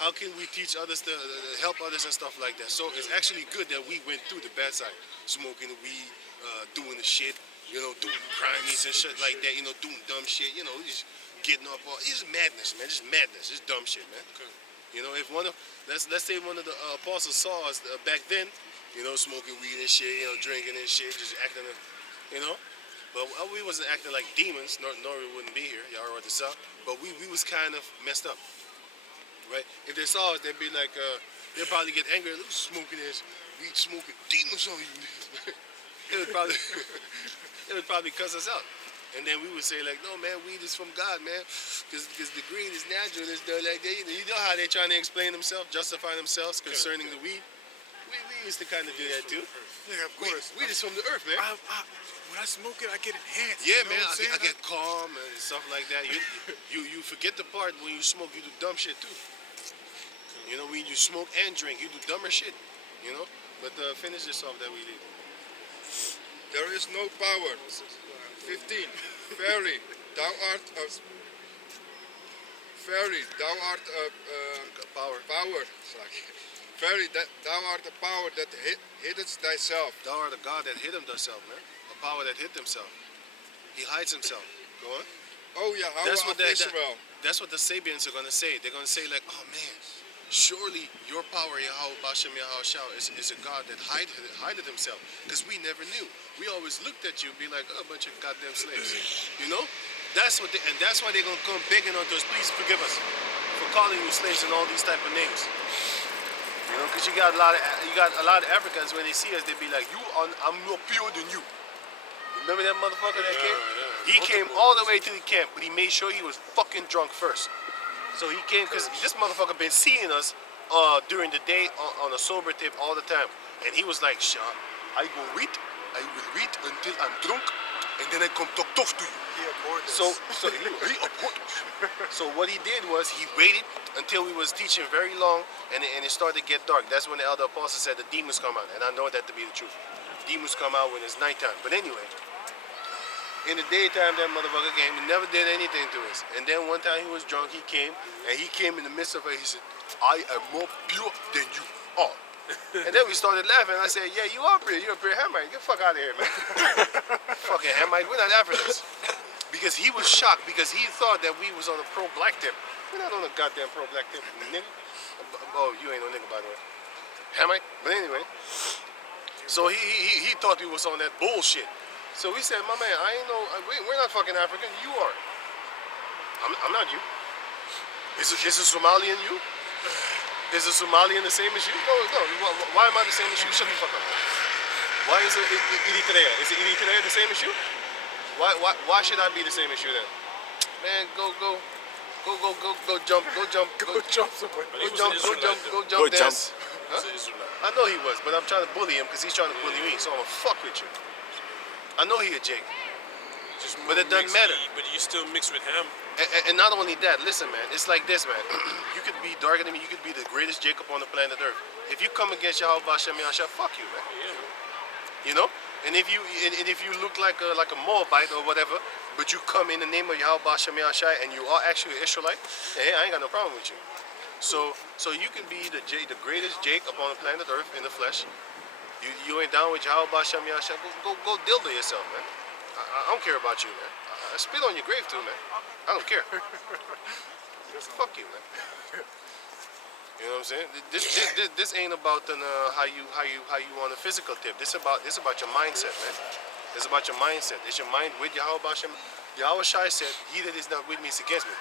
how can we teach others to help others and stuff like that? So it's actually good that we went through the bad side, smoking the weed, doing the shit, you know, doing crimes and shit like that, you know, doing dumb shit, you know, just getting up all. It's madness, man. Just madness. It's dumb shit, man. You know, if one of let's say one of the apostles saw us back then, you know, smoking weed and shit, you know, drinking and shit, just acting, you know. But we wasn't acting like demons, nor we wouldn't be here. Y'all heard this out. But we was kind of messed up, right? If they saw us, they'd be like, they'd probably get angry. Look, smoking this weed, smoking demons on you. They would probably cuss us out. And then we would say like, no man, weed is from God, man, because the green is natural and stuff like that. You know how they're trying to explain themselves, justify themselves concerning the weed. We used to kind of do that too. Yeah, of course. Weed is from the earth, man. When I smoke it, I get enhanced. Yeah, you know man, what I'm saying? I get calm and stuff like that. You forget the part when you smoke, you do dumb shit too. You know, when you smoke and drink, you do dumber shit. You know, but finish this off that we leave. There is no power. 15. Very, thou art a Power. Sorry. Very, that thou art a power that hiddest thyself. Thou art a God that hid himself, man. A power that hid himself. He hides himself. Go on. Oh Yahweh That's what of Israel. that's what the Sabians are gonna say. They're gonna say like, oh man, surely your power, Yahweh Bashem Yahweh is a God that hided himself. Because we never knew. We always looked at you and be like, oh, a bunch of goddamn slaves. You know? That's what and that's why they're gonna come begging on us, please forgive us for calling you slaves and all these type of names. You know, because you got a lot of Africans when they see us, they be like, I'm more pure than you. Remember that motherfucker that came? Yeah. He came all the way to the camp, but he made sure he was fucking drunk first. So he came because this motherfucker been seeing us during the day on a sober tip all the time. And he was like, Sean, I will wait until I'm drunk, and then I come talk tough to you. He abhorred this. So he abhorred. So what he did was he waited until we was teaching very long, and it started to get dark. That's when the elder apostle said the demons come out, and I know that to be the truth. Demons come out when it's nighttime. But anyway, in the daytime, that motherfucker came and never did anything to us. And then one time he was drunk, he came, and he came in the midst of it. He said, I am more pure than you are. And then we started laughing. I said, yeah, you are pure. You're a pure Hamite. Get the fuck out of here, man. Fucking Hamite. We're not Africans. Because he was shocked because he thought that we was on a pro-black tip. We're not on a goddamn pro-black tip, nigga. Oh, you ain't no nigga, by the way. Hamite. But anyway. So he thought we was on that bullshit. So we said, my man, I ain't no, we're not fucking African. You are. I'm not you. Is a Somalian you? Is a Somalian the same as you? No. Why am I the same as you? Shut the fuck up. Why is it Eritrea? Is it Eritrea the same as you? Why should I be the same as you then? Man, go Go jump. Go jump somewhere. But he was an Israelite, though. Go Go dance. He was an Israelite. I know he was, but I'm trying to bully him because he's trying to bully me. So I'm gonna fuck with you. I know he a Jake. Just But it doesn't matter. But you still mix with him. And not only that, listen, man. It's like this, man. You could be darker than me. You could be the greatest Jacob on the planet Earth. If you come against Yahweh Hashem Yahshua, fuck you, man. Yeah. You know. And if you look like a Moabite or whatever, but you come in the name of Yahweh Hashem Yahshua and you are actually an Israelite, hey, I ain't got no problem with you. So you can be the greatest Jake upon the planet Earth in the flesh. You ain't down with Yahweh Hashem Yahshua, go dildo yourself, man. I don't care about you, man. I spit on your grave too, man. I don't care. Fuck you, man. You know what I'm saying? This ain't about how you on a physical tip. This about your mindset, man. It's about your mindset. It's your mind with Yahweh Hashem. Yahweh Shai said, "He that is not with me is against me."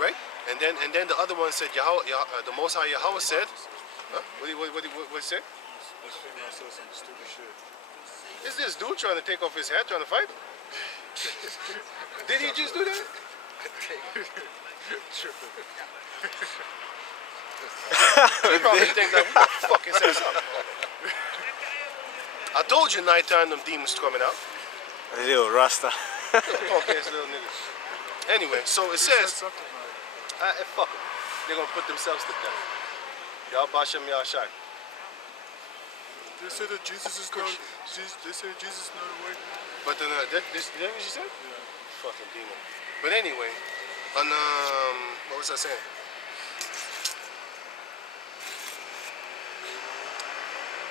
Right? And then the other one said, the Most High Yahweh said, huh? What he said? This female said some stupid shit. Is this dude trying to take off his hat, trying to fight? Did he just do that? He probably think that, what the fuck is that? I told you nighttime them demons coming out. Little Rasta. Punk ass little niggas. Anyway, so it says, Something like fuck them. They're gonna put themselves to death. Y'all Bashem Yahshai. they say that Jesus is not. They say Jesus is not a way. But then, is that what she said? Yeah. Fucking demon. But anyway, on what was I saying?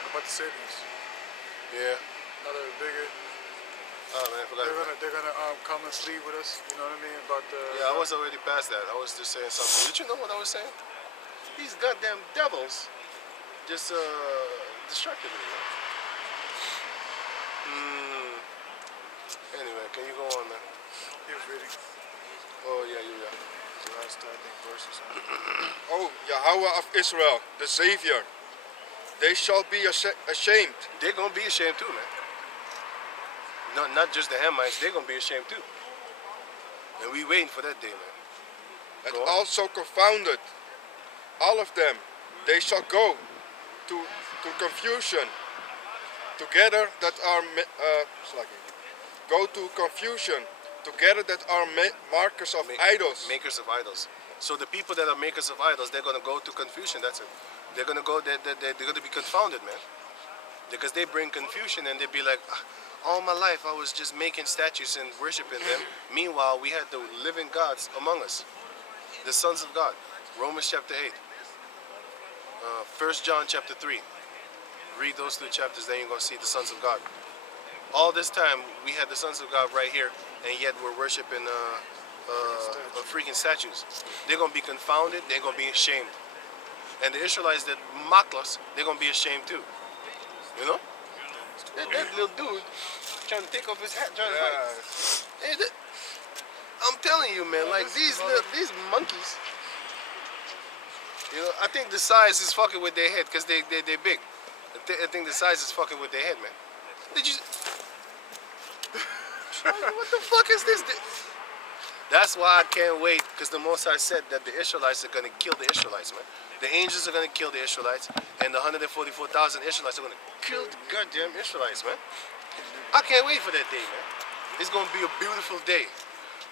About the Sabians. Yeah. Now they're bigger. Oh man, I forgot. They're gonna come and sleep with us. You know what I mean? About the. Yeah, I was already past that. I was just saying something. Did you know what I was saying? These goddamn devils just distracted me. Man. Anyway, can you go on, man? He was reading Oh yeah, yeah. the last I think verse or something. O Yahweh of Israel, the Savior, they shall be ashamed. They're gonna be ashamed too, man. Not just the Hamites. They're gonna be ashamed too. And we waiting for that day, man. And Go on. also confounded. All of them, they shall go to confusion. Together that are go to confusion. Together that are markers of idols. Makers of idols. So the people that are makers of idols, they're gonna go to confusion. That's it. They're gonna go. They're gonna be confounded, man. Because they bring confusion and they be like, all my life I was just making statues and worshiping them. Meanwhile, we had the living gods among us, the sons of God. Romans chapter 8. 1 John chapter 3. Read those two chapters, then you're gonna see the sons of God. All this time we had the sons of God right here, and yet we're worshiping freaking statues. They're gonna be confounded. They're gonna be ashamed. And the Israelites that mock us, they're gonna be ashamed too. You know? That little dude trying to take off his hat, trying to fight. Hey, I'm telling you, man, like these monkeys. You know, I think the size is fucking with their head because they're big. I think the size is fucking with their head, man. Did you? What the fuck is this? That's why I can't wait, because the Most High said that the Israelites are gonna kill the Israelites, man. The angels are gonna kill the Israelites, and the 144,000 Israelites are gonna kill the goddamn Israelites, man. I can't wait for that day, man. It's gonna be a beautiful day.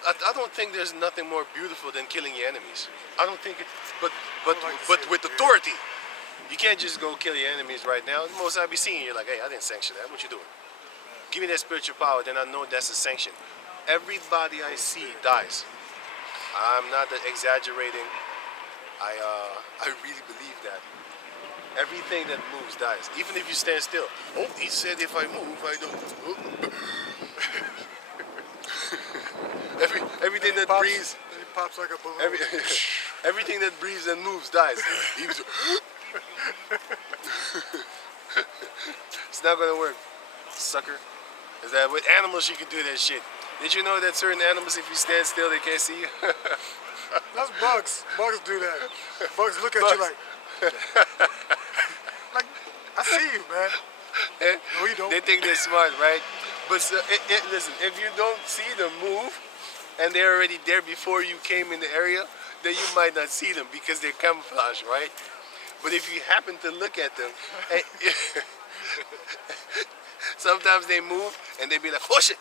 I don't think there's nothing more beautiful than killing your enemies. I don't think it, but with authority. You can't just go kill your enemies right now. The Most High be seeing you like, hey, I didn't sanction that. What you doing? Give me that spiritual power, then I know that's a sanction. Everybody I see dies. I'm not exaggerating. I really believe that. Everything that moves dies. Even if you stand still. Oh, he said if I move, I don't. Everything that breathes. It pops like a balloon. Everything that breathes and moves dies. It's not gonna work, sucker. Is that with animals you can do that shit? Did you know that certain animals, if you stand still, they can't see you? That's bugs. Bugs do that. Bugs look at Bugs. you like I see you, man. No, you don't. They think they're smart, right? But listen, if you don't see them move, and they're already there before you came in the area, then you might not see them because they're camouflaged, right? But if you happen to look at them, sometimes they move and they be like, oh shit.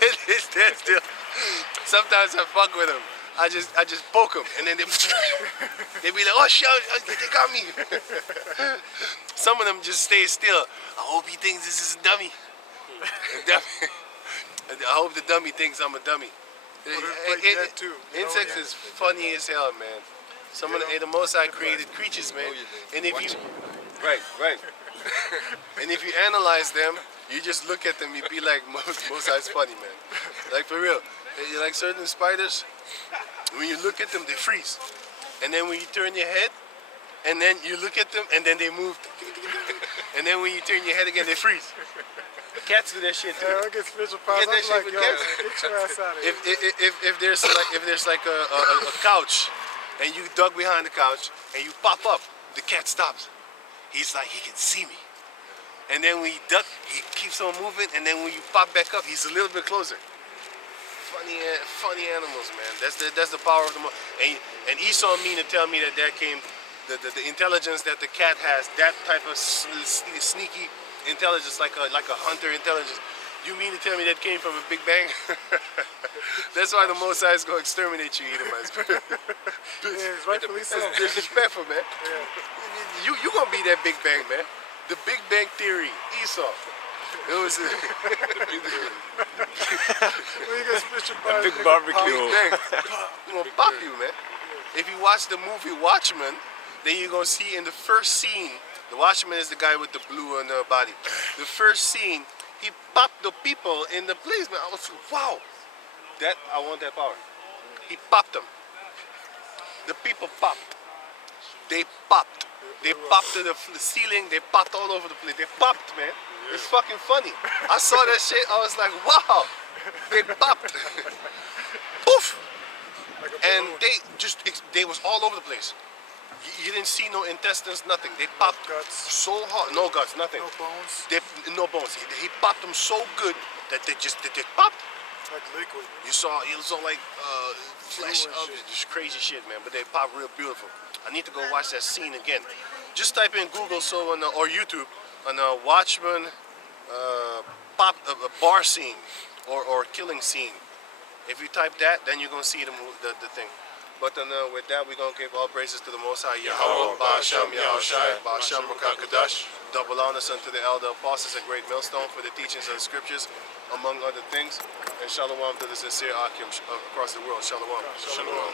They're still. Sometimes I fuck with them. I just poke them and then they be like, oh shit, they got me. Some of them just stay still. I hope he thinks this is a dummy. I hope the dummy thinks I'm a dummy. Insects is funny as hell, man. Some of the Most High created creatures, man. And if you, right. And if you analyze them, you just look at them, you be like, Most High's funny, man. Like for real. Like certain spiders, when you look at them, they freeze. And then when you turn your head, and then you look at them, and then they move. And then when you turn your head again, they freeze. Cats do that shit too. Yeah, I get spiritual powers. Get that shit with cats. Get your ass out of here. If there's like a couch, and you dug behind the couch, and you pop up, the cat stops. He's like, he can see me. And then when you duck, he keeps on moving, and then when you pop back up, he's a little bit closer. Funny animals, man. That's the power of them. And Esau mean to tell me that came the intelligence that the cat has, that type of sneaky intelligence, like a hunter intelligence. You mean to tell me that came from a Big Bang? That's why the Most High is going to exterminate you, Edomites. Yeah, it's rightfully so. Disrespectful, man. Yeah. You gonna be that Big Bang, man. The Big Bang Theory, Esau. It was When you get spiritual powers, Big nigga, barbecue. Bang. I'm gonna pop you, man. If you watch the movie Watchmen, then you're gonna see in the first scene, the Watchman is the guy with the blue on the body. The first scene, he popped the people in the place, man. I was like, wow, I want that power. He popped them. The people popped. They popped. They popped to the ceiling. They popped all over the place. They popped, man. It's fucking funny. I saw that shit. I was like, wow. They popped. Poof. like a And balloon. they was all over the place. You didn't see no intestines, nothing. They popped guts. so hard. No guts, nothing. No bones. No bones. He popped them so good that they popped. Like liquid. You saw like flesh and of shit. just crazy shit, man. But they pop real beautiful. I need to go watch that scene again. Just type in Google or YouTube on a Watchman pop a bar scene or killing scene. If you type that, then you're gonna see the thing. But with that, we're gonna give all praises to the Most High Yahweh, Ba'Hashem, Yahushai, Ba'Hashem, Rakakadash. Double honors unto the elder apostles at Great Millstone for the teachings of the scriptures, among other things. And shalom to the sincere Akim across the world. Shalom. Shalom.